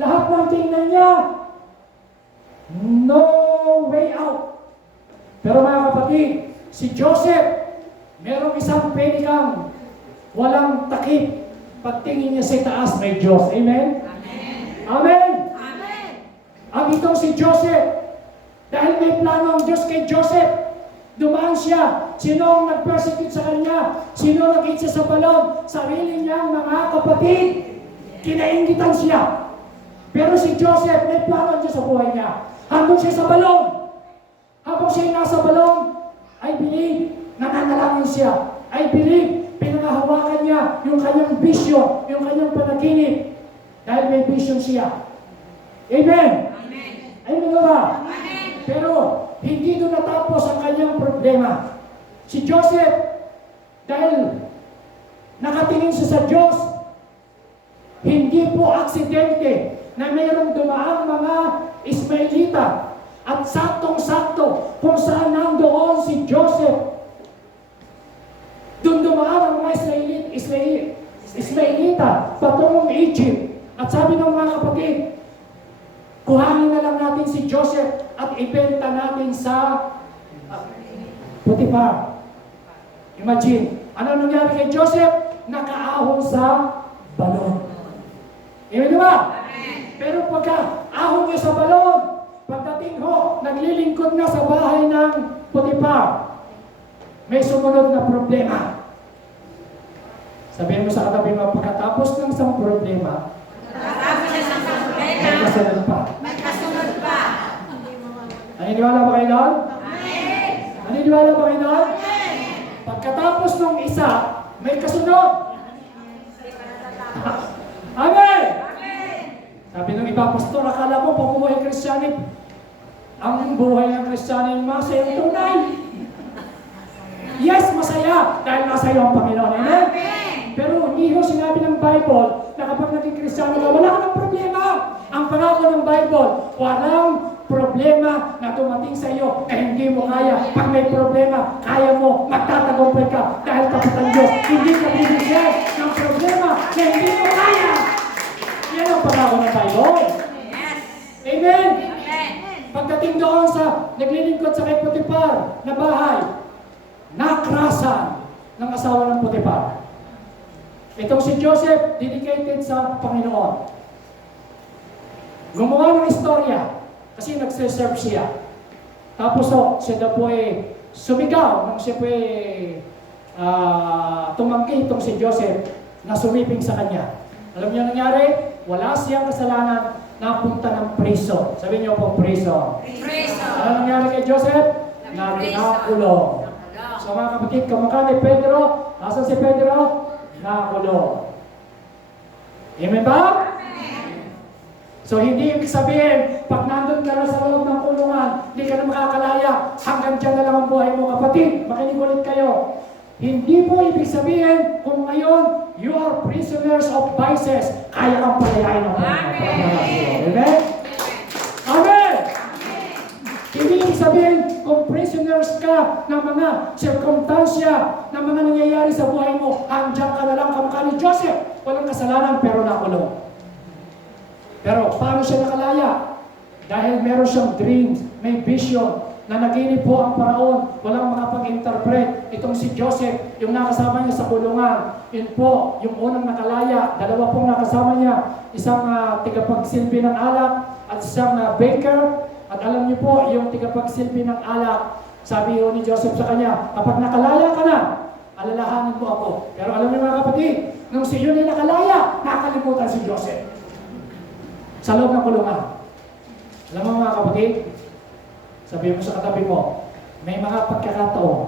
lahat ng tingnan niya, no way out. Pero mga kapatid, si Joseph, merong isang pelikang walang takip. Pagtingin niya sa taas, may Diyos. Amen? Amen. Amen! Amen. Ang itong si Joseph, dahil may plano ang Diyos kay Joseph, dumaan siya. Sino ang nag-persecute sa kanya? Sino nag-hit siya sa balon? Sarili niyang mga kapatid. Kinaingitan siya. Pero si Joseph, may plano ang Diyos sa buhay niya. Habang siya sa balon, habang siya nasa balon, I believe, nananalangin siya. I believe, pinangahawakan niya yung kanyang vision, yung kanyang panaginip. Dahil may vision siya. Amen? Amen. Amen ba? Amen. Pero, hindi doon natapos ang kanyang problema. Si Joseph, dahil nakatingin siya sa Diyos, hindi po aksidente na mayroong dumaang mga Ismailita at saktong-sakto kung saan nandoon si Joseph. Doon dumaan ang mga Ismailita patungong Egypt. At sabi ng mga kapatid, kuhanin na lang natin si Joseph at ibenta natin sa Potiphar. Imagine, ano nangyari kay Joseph? Nakaahon sa balon. Amen ba? Pero pagka ahon niya sa balon, pagdating ho, naglilingkod na sa bahay ng Potiphar, may sumunod na problema. Sabihin mo sa katabi mo, pagkatapos ng isang problema, Tapos siya sa may problema. kasunod pa. May kasunod pa. Naniniwala ba kayo doon? Amen. Naniniwala ba kayo doon? Amen. Pagkatapos ng isa, may kasunod. Amen! Amen. Sabi ng iba, Pastor, akala mo pamumuhay Kristiyani, ang buhay ng Kristiyani masaya tunay. Yes, masaya, dahil nasa iyo ang Panginoon. Amen? Amen. Pero hindi ho sinabi ng Bible na kapag naging Kristiyano ka, wala ka ng problema. Ang pangako ng Bible, walang problema na tumating sa iyo na hindi mo kaya. Pag may problema ka, kaya mo, magtatagumpay ka dahil kapit ang Diyos. Hindi ka bibigyan ng problema na hindi mo kaya. Yan ang pangako ng Bible. Yes. Amen? Amen. Pagdating doon sa naglilingkod sa kay Potiphar na bahay, nakrasan ng asawa ng Potiphar. Itong si Joseph, dedicated sa Panginoon. Gumawa ng istorya kasi nagsiserve siya. Tapos siya daw po sumigaw nang siya po tumanggi itong si Joseph na sumiping sa kanya. Alam niyo nangyari? Wala siyang kasalanan, napunta ng prison. Sabi niyo po, prison. Praise the Ano nangyari kay Joseph? Nakulong. So mga kapatid, kamukha ni Pedro, asan si Pedro? Nakulong. Amen ba? So hindi ibig sabihin, pag nandun ka na sa loob ng kulungan, hindi ka na makakalaya, hanggang dyan na lang ang buhay mo. Kapatid, makinig ulit kayo. Hindi po ibig sabihin, kung ngayon, you are prisoners of vices, kaya kang palayain ng Amen? Amen! Hindi ibig sabihin, kung prisoners ka ng mga sirkumstansya, ng mga nangyayari sa buhay mo, hanggang ka na lang kamukha ni Joseph. Walang kasalanan, pero nakulong. Pero paano siya nakalaya? Dahil meron siyang dreams, may vision, na naginip po ang paraon, walang makapag-interpret. Itong si Joseph, yung nakasama niya sa kulungan, yun po, yung unang nakalaya, dalawa pong nakasama niya, isang tigapagsilbi ng alak, at isang baker, at alam niyo po, yung tigapagsilbi ng alak, sabi ho ni Joseph sa kanya, kapag nakalaya ka na, alalahanin mo ako. Pero alam niyo mga kapatid, nung si yun ay nakalaya, nakalimutan si Joseph sa loob ng kulungan. Alam mo mga kapatid, sabihin mo sa katabi mo, may mga pagkakataon,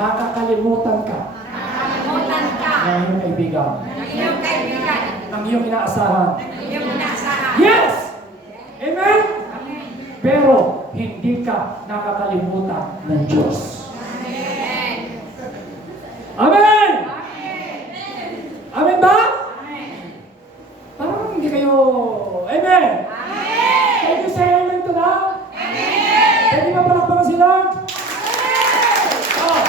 makakalimutan ka Nakalimutan ka. ng iyong kaibigan, Ng iyong kaibigan. ng iyong inaasahan. Ng iyong inaasahan. Yes! Amen? Amen. Pero hindi ka nakakalimutan ng Diyos. Amen. Amen! Amen ba? Amen. Parang hindi kayo, amen! Amen. Can you say amen to that? Amen. Pwede ba palakpakan sila? Oh.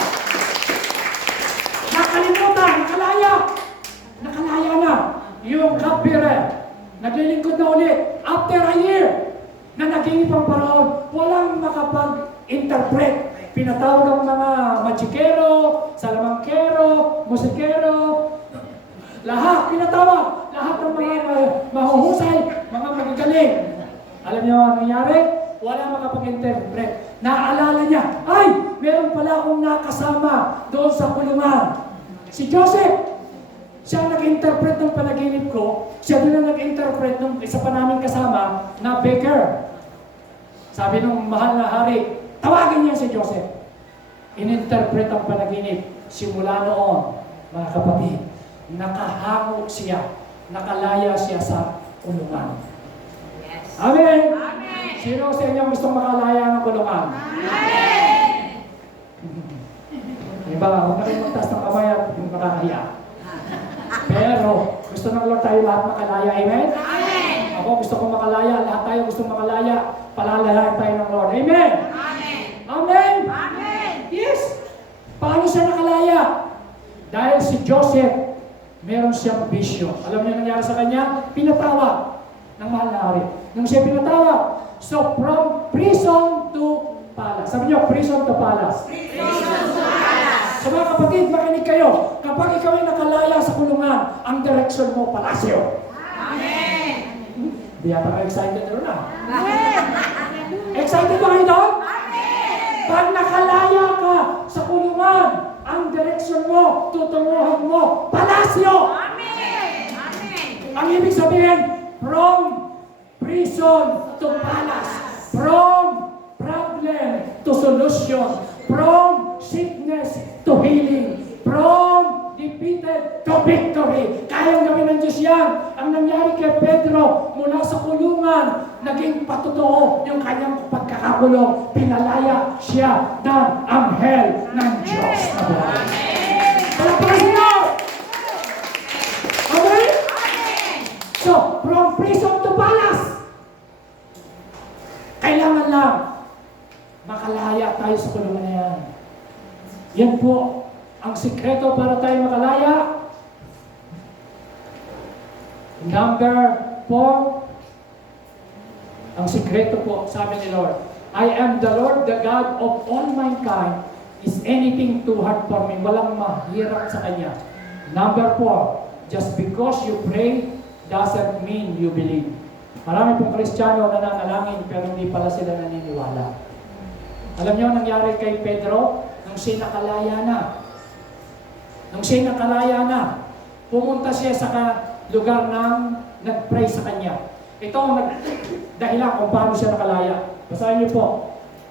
Nakalimutan, nakalaya. Nakalaya na. Yung cupbearer, naglilingkod na ulit. After a year, na naginip ang paraon, walang makapag-interpret. Pinatawag ang mga magikero, salamangkero, musikero, lahat, pinatawag. Lahat ng mga mahuhusay, mga magagaling. Alam niyo ang nangyari? Wala makapag-interpret. Naalala niya, ay, meron pala akong nakasama doon sa kulungan. Si Joseph. Siya ang nag-interpret ng panaginip ko. Siya din ang nag-interpret ng isa pa namin kasama na baker. Sabi ng mahal na hari, tawagin niya si Joseph. In-interpret ang panaginip. Simula noon, mga kapatid, nakahango siya, nakalaya siya sa kulungan. Yes. Amen! Amen. Sino sa inyo gustong makalaya ng kulungan? Amen. Diba, huwag na kayong magtaas ng kamay at yung makakahiya. Pero, gusto ng Lord tayo lahat makalaya. Amen? Amen. Ako gusto ko makalaya, lahat tayo gusto makalaya, palalayain tayo ng Lord. Amen? Amen. Amen? Amen. Yes! Paano siya nakalaya? Dahil si Joseph, meron siyang bisyo. Alam niyo nangyari sa kanya? Pinatawag ng mahal na hari. Nung siya pinatawag, so from prison to palace. Sabi niyo, prison to palace. So mga kapatid, makinig kayo. Kapag ikaw ay nakalaya sa kulungan, ang direction mo, palasyo. Amen. Di yata kayo excited rin na. Excited ba kayo doon? Pag nakalaya ka sa kulungan, ang direction mo, tutunguhan mo, palasyo! Amen. Amen. Ang ibig sabihin, from prison to palace, from problem to solution, from sickness to healing, from defeated to victory. Kayang gawin ng Diyos yan. Ang nangyari kay Pedro, mula sa kulungan, naging patotoo yung kanyang pagkakakulong. Pinalaya siya ng anghel ng Diyos na buhay. Palagpasin niyo! Okay? So, from prison to palace, kailangan lang makalaya tayo sa kulungan na yan. Yan po ang sikreto para tayo makalaya. Number 4, ang sikreto po, sabi ni Lord, I am the Lord, the God of all mankind. Is anything too hard for me? Walang mahirap sa Kanya. Number 4, just because you pray doesn't mean you believe. Marami pong Kristiyano na nanalangin pero hindi pala sila naniniwala. Alam niyo ang nangyari kay Pedro? Nung siya nakalaya na, pumunta siya sa lugar ng nag-pray sa kanya. Ito ang dahilan kung paano siya nakalaya. Basahin niyo po,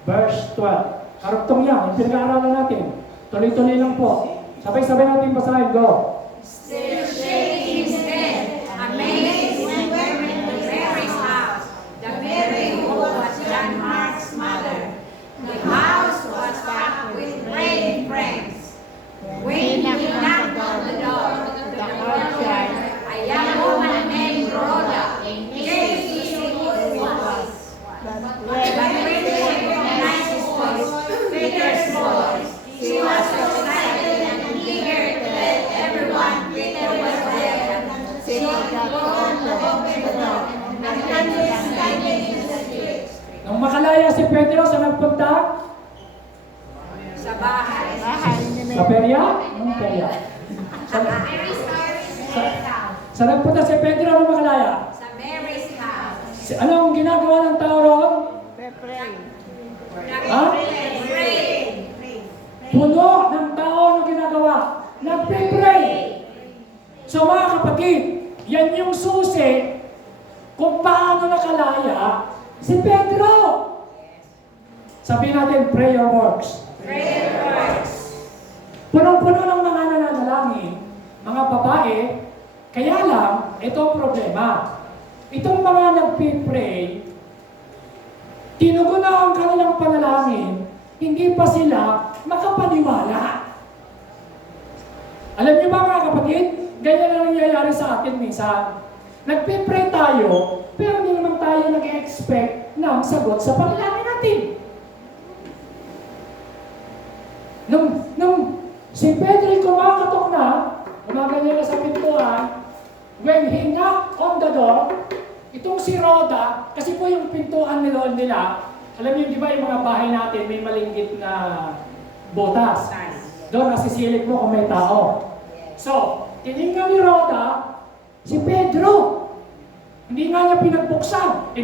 verse 12. Karugtong yan, yung pinag-aaralan natin. Tuloy-tuloy lang po. Sabay-sabay natin basahin, go. Still shaking his head, amazed when went to Mary's house, the Mary who was John Mark's mother. The house was packed with praying friends. When he knocked on the door, the courtyard, a young woman named Rhoda came to see who it was. But when she recognized his voice, Peter's voice, she was excited and eager to tell everyone Peter was there. She opened the door and was standing in the street. Nung makalaya si Pedro, saan nagpunta? Sa bahay. Sa perya? Anong perya? Mary's house. Saan nagpunta si Pedro nung makalaya? Sa Mary's house. Anong ginagawa ng tao roon? Ha? Pray. Puno ng tao ang ginagawa. Nagpe-pray. So mga kapatid, yan yung susi kung paano nakalaya si Pedro. Sabihin natin, prayer works. Prayer works. Punong-puno ng mga nananalangin, mga babae, kaya lang, ito ang problema. Itong mga nagpipray, tinugon na ang kanilang panalangin, hindi pa sila makapaniwala. Alam niyo ba mga kapatid, ganyan ang nangyayari sa atin minsan. Nagpipray tayo, pero hindi naman tayo nag-expect ng sagot sa panalangin natin. Nung si Pedro kumakatok na, gumaganyan na sa pintuan, when he knocked on the door, itong si Rhoda, kasi po yung pintuan nila, alam niyo, di ba yung mga bahay natin may malinggit na botas? Doon nasisilip mo kung may tao. So, tiningnan ni Rhoda, si Pedro, hindi nga niya pinagbuksan.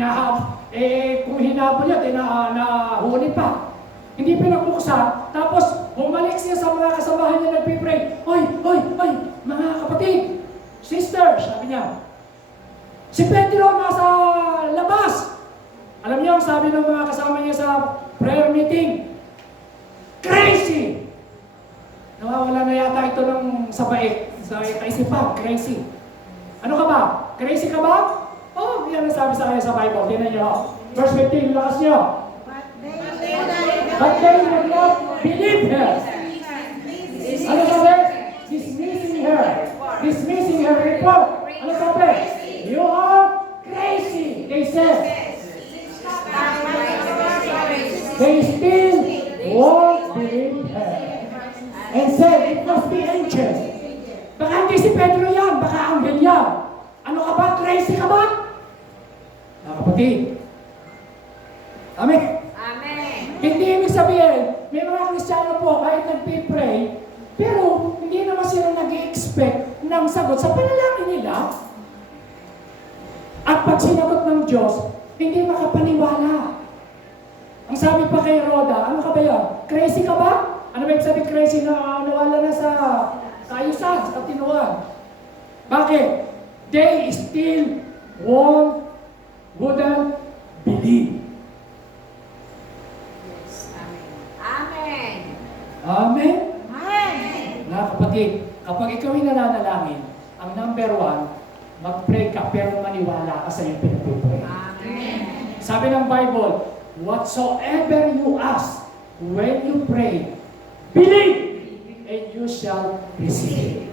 Kung hinabol niya, nahuli pa. Hindi pinagbuksan. Tapos, bumalik siya sa mga kasamahan niya nagpipray. Hoy, mga kapatid, sisters, sabi niya. Si Pedro nasa labas. Alam niyo, ang sabi ng mga kasama niya sa prayer meeting, crazy! Nawawala na yata ito ng sa kaisipan, crazy. Ano ka ba? Crazy ka ba? Oh, yan ang sabi sa kanya sa Bible. Tingnan niyo. Verse 15, lakas niyo. But they would not believe her. Ano sabi? Dismissing her report. Ano sabi? You are crazy, they said. They still won't believe her. And said, it must be angels. Baka hindi si Pedro yan, baka anghel yan. Ano ka ba? Crazy ka ba? Mga kapatid. Amen. Amen. Hindi ibig sabihin, may mga Kristiyano po kahit nagpipray, pero hindi naman sila nag-expect ng sagot sa panalangin nila. At pag sinagot ng Diyos, hindi makapaniwala. Ang sabi pa kay Rhoda, ano ka ba yan? Crazy ka ba? Ano ba yung sabi crazy na nawala na sa kaayusan, sa katinuan? Bakit? They still wouldn't believe. Amen. Amen? Amen. Mga kapatid, kapag ikaw ay nananalangin, ang number 1, mag-pray ka pero maniwala ka sa iyong pinag-pray. Amen. Sabi ng Bible, whatsoever you ask when you pray, believe and you shall receive.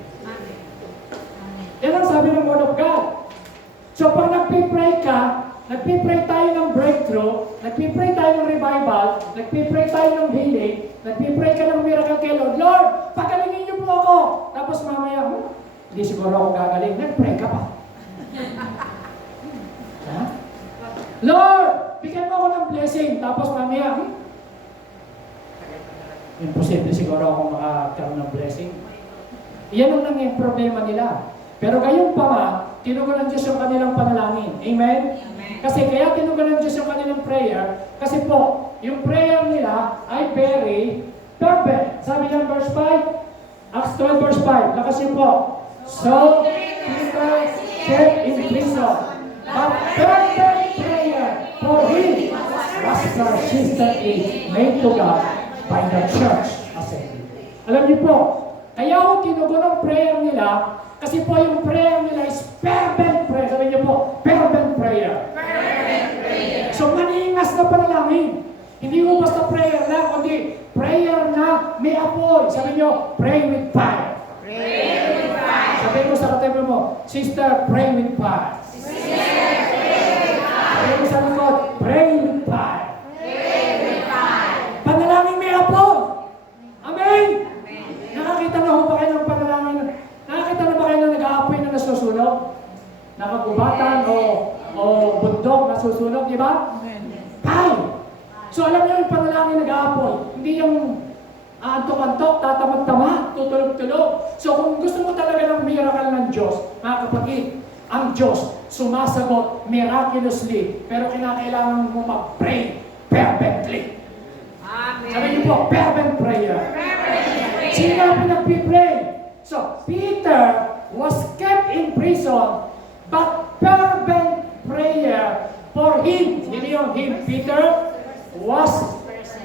Yan ang sabi ng Word of God. So pag nagpipray ka, nagpipray tayo ng breakthrough, nagpipray tayo ng revival, nagpipray tayo ng healing, nagpipray ka ng miracle kay Lord. Lord, pagalingin niyo po ako. Tapos mamaya, hindi siguro ako gagaling. Nagpray ka pa. Ha? Lord, bigyan mo ako ng blessing. Tapos mamaya, imposible siguro ako makakaroon ng blessing. Yan ang nanging problema nila. Pero gayon pa man, tinugunan ng Diyos yung kanilang panalangin. Amen? Kasi kaya tinugunan ng Diyos yung kanilang prayer, kasi po, yung prayer nila ay very perfect. Sabi ng verse 5, Acts 12 verse 5, lakas niyo po. So, Peter kept in prison, but perfect prayer for him was persistently made to God by the church assembly. Alam niyo po, kaya ako tinugon ang prayer nila, kasi po yung prayer nila is fervent prayer. Sabi niyo po, fervent prayer. Fervent prayer. So, maniingas na panalangin. Hindi mo basta prayer na, kundi prayer na may apoy. Sabi niyo, pray with fire. Pray with fire. Sabi mo sa katabi mo, sister, pray with fire. Sister, pray with fire. Sabi mo sa likod, pray with fire. Pray with fire. Panalangin may apoy. Amen? Amen. Nakakita na ho ba kayo ng panalangin? Nakakita na ba kayo na nag-aapoy na nasusunog? Nakagubatan o bundok nasusunog, di ba? Fire! So alam niyo yung panalangin nag-aapoy, hindi yung antok-antok, tatamad-tamad, tutulog-tulog. So kung gusto mo talaga ng miracle ng Diyos, mga kapatid, ang Diyos sumasagot miraculously, pero kinakailangan mo mag-pray fervently. Amen. Sabi niyo po, fervent prayer. Fervent prayer. Sino ang pinag-pray? So, Peter was kept in prison, but fervent prayer for him. Sino yung him? Peter was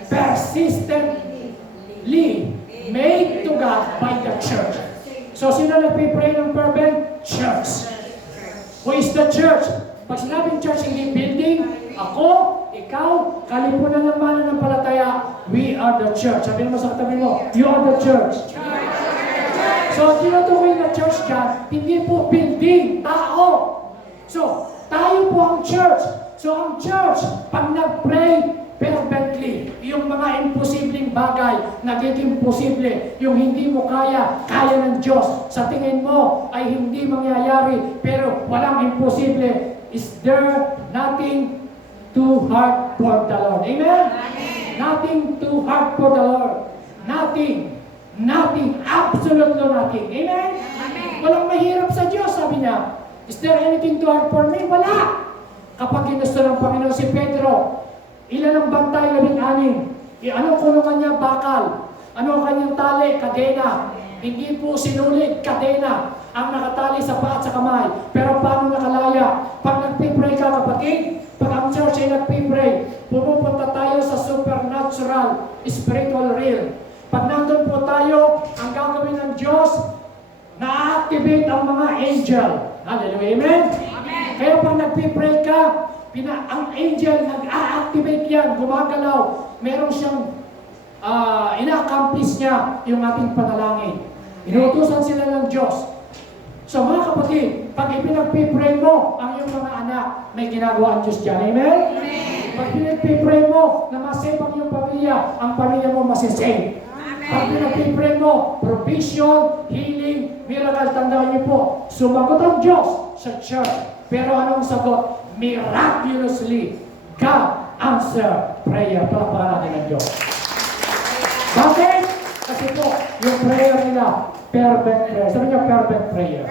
persistently made to God by the church. So, sino nagpipray ng fervent? Church. Who is the church? Pag sinabing church, hindi building, ako, ikaw, kalipunan ng mananampalataya, we are the church. Sabihin mo sa katabi mo, you are the church. So, tinutukoy na church dyan, hindi po building, tao. So, tayo po ang church. So, ang church, pag nag-pray fervently, yung mga imposibleng bagay, nagiging posible. Yung hindi mo kaya, kaya ng Diyos. Sa tingin mo, ay hindi mangyayari, pero walang imposible. Is there nothing too hard for the Lord? Amen? Nothing too hard for the Lord. Nothing. Nothing. Absolutely nothing. Amen? Walang mahirap sa Diyos, sabi niya. Is there anything too hard for me? Wala. Kapag ginusto ng Panginoon si Pedro, ilan ang bantay? 16. Anong kulungan niya? Bakal. Ano ang kanyang tali? Kadena. Hindi po sinulit, kadena ang nakatali sa paa at sa kamay. Pero paano nakalaya? Pag nagpipray ka, kapatid, pag ang church ay nagpipray, pumupunta tayo sa supernatural, spiritual realm. Pag nandun po tayo, ang gagawin ng Diyos, na-activate ang mga angel. Hallelujah, amen? Kaya pag nagpipray ka, ang angel nag-a-activate yan, gumagalaw. Meron siyang ina-accomplish niya yung ating panalangin. Inuutusan sila ng Diyos. So mga kapatid, pag ipinagpipray mo ang iyong mga anak, may ginagawa ang Diyos dyan. Amen? Pag pinagpipray mo na masave ang iyong pamilya, ang pamilya mo masisave. Pag pinagpipray mo, provision, healing, miracle, tandaan niyo po, sumagot ang Diyos sa church. Pero anong sagot? Miraculously, God answer prayer. Palakpakan natin ng Diyos. Bakit? Kasi po, yung prayer nila, fervent prayer. Sabi niyo, fervent prayer.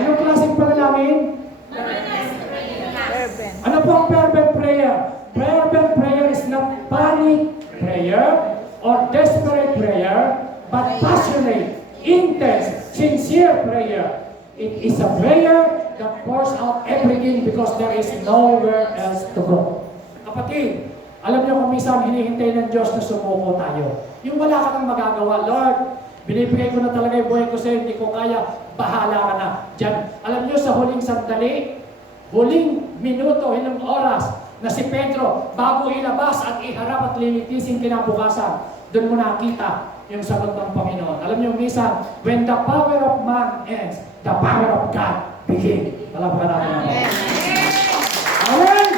Anong klaseng panalangin? Fervent. Ano po ang fervent prayer? Fervent prayer is not panic prayer or desperate prayer, but passionate, intense, sincere prayer. It is a prayer that pours out everything because there is nowhere else to go. Kapatid, alam niyo kung minsan hinihintay ng Diyos na sumuko tayo. Yung wala ka nang magagawa, Lord, binibigay ko na talaga yung buhay ko sa'yo, hindi ko kaya, bahala ka na. Diyan, alam niyo sa huling sandali, huling minuto, ilang oras, na si Pedro, bago ilabas at iharap at lilitisin kinabukasan, doon mo nakita yung sagot ng Panginoon. Alam niyo, minsan, when the power of man ends, the power of God begins. Palabas natin natin. Amen!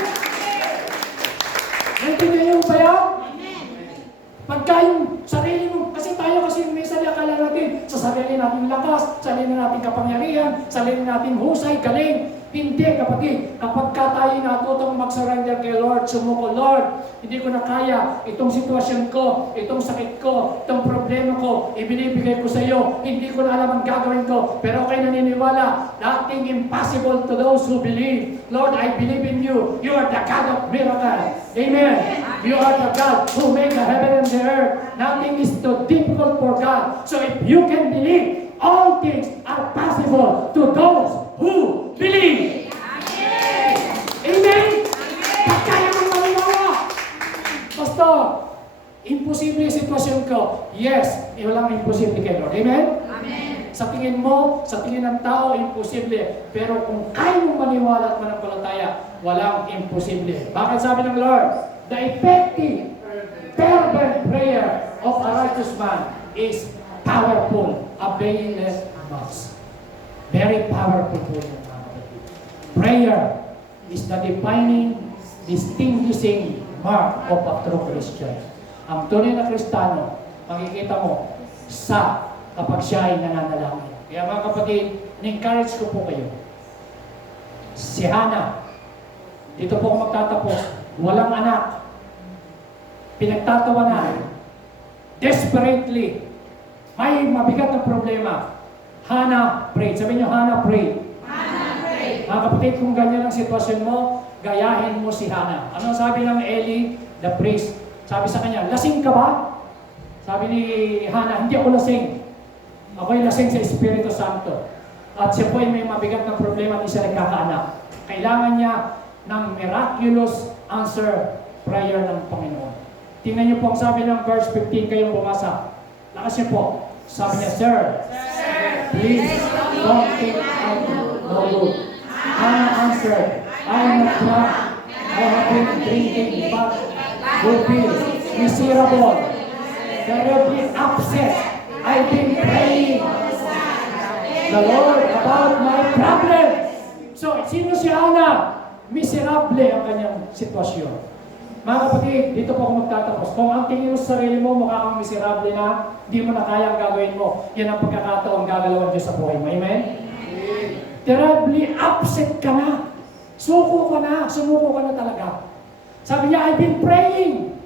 yung sarili mo. Kasi tayo kasi minsan akala natin sa sarili natin lakas, sarili natin kapangyarihan, sarili natin husay, galing. Hindi, kapatid. Kapag tayo natutong mag-surrender kay Lord, sumuko, Lord, hindi ko na kaya itong sitwasyon ko, itong sakit ko, itong problema ko, ibinibigay ko sa iyo. Hindi ko na alam ang gagawin ko. Pero ako'y naniniwala, nothing impossible to those who believe. Lord, I believe in you. You are the God of miracles. Amen. You are the God who made the heaven and the earth. Nothing is too difficult for God. So if you can believe, all things are possible to those who believe. Amen. Pag kaya mong maniwala. Basta, imposible yung sitwasyon ko. Yes, walang imposible kay Lord. Amen? Sa tingin mo, sa tingin ng tao, imposible. Pero kung kaya mong maniwala at manampalataya, walang imposible. Bakit sabi ng Lord? The effective, fervent prayer of a righteous man is powerful, availeth much. Very powerful po yung mga kapatid. Prayer is the defining, distinguishing mark of a true Christian. Ang tunay na Kristiyano, makikita mo sa kapag siya ay nananalangin. Kaya mga kapatid, ni-encourage ko po kayo. Si Hannah, dito po ako magtatapos, walang anak, pinagtatawanan, desperately, may mabigat na problema. Hannah prayed. Sabi niyo, Hannah prayed. Hannah prayed. Mga kapatid, kung ganyan ang sitwasyon mo, gayahin mo si Hannah. Ano sabi ng Eli, the priest? Sabi sa kanya, lasing ka ba? Sabi ni Hannah, hindi ako lasing. Ako'y lasing sa Espiritu Santo. At siya po ay may mabigat na problema at isa nagkakaanak. Kailangan niya ng miraculous answer prayer ng Panginoon. Tingnan niyo po ang sabi ng verse 15 kayong bumasa. Lakas niyo po. Sabi niya, Sir, please don't think I do no good. Hannah answered, I am not drunk. I have been drinking, but will be miserable, terribly upset. I've been praying the Lord about my problem. So, sino si Hannah? Miserable ang kanyang sitwasyon. Mga kapatid, dito po ako magtatapos. Kung ang tingin mo sa sarili mo, mukha kang miserable na, hindi mo na kaya ang gagawin mo, yan ang pagkakataong gagalawan Diyos sa buhay mo. Amen? Terribly upset ka na. Suko ka na. Sumuko ka na talaga. Sabi niya, I've been praying.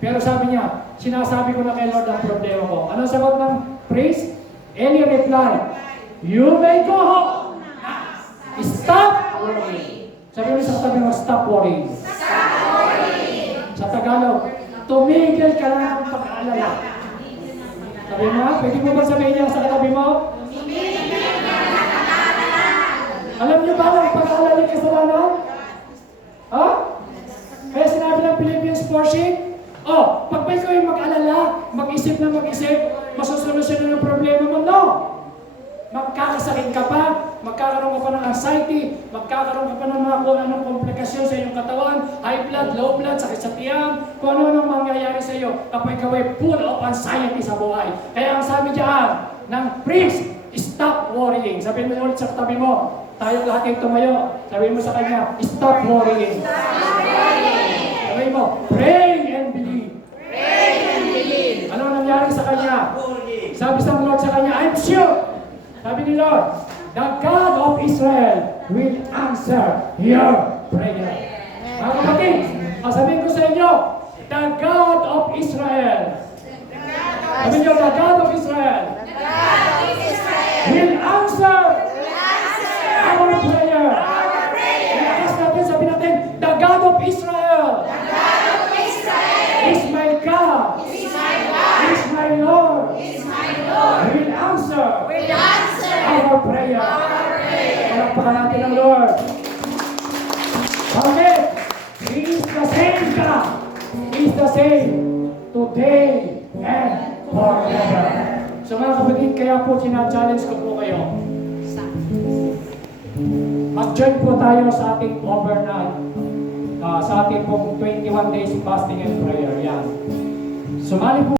Pero sabi niya, sinasabi ko na kay Lord ang problema ko. Anong sagot ng priest? Eli replied, you may go home. Stop worrying. Sabi mo sa tabi mo, stop worrying. Sa Tagalog, tumigil ka na ng pag-aalala. Sabi mo, pwede mo ba sabihin niya sa katabi mo? Alam niyo ba ang pag-aalala ng kasalanan? Ha? Kaya sinabi ng Philippians 4:6, pag may kayo mag-alala, mag-isip na mag-isip, masusolusyon ng problema mo, no! Magkakasakit ka pa, magkakaroon ka pa ng anxiety, magkakaroon ka pa ng mga kung anong komplikasyon sa iyong katawan, high blood, low blood, sakit sa tiyan, kung ano-anong mangyayari sa iyo kapag ikaw ay full of anxiety sa buhay. Kaya ang sabi diyan ng priest, stop worrying. Sabihin mo ulit sa katabi mo, tayo lahat ay tumayo. Sabihin mo sa kanya, stop worrying. Sabihin mo, pray and believe. Pray and believe. Ano nangyari sa kanya? Sabi sa Lord sa kanya, I'm sure. Sabi ni Lord, the God of Israel will answer your prayer. Mga kapatid, sabihin ko sa inyo, the God of Israel. Sabi niyo, the God of Israel will answer our prayer. Ilakas natin, sabi natin, the God of Israel is my God, is my Lord, will answer our prayer. Palakpakan natin ang Lord. Bakit? He is the same God. He is the same today and forever. So mga kapatid, kaya po sina-challenge ko po kayo. Mag-join po tayo sa ating overnight. Sa ating pong 21 days fasting and prayer. Yan. Sumali po.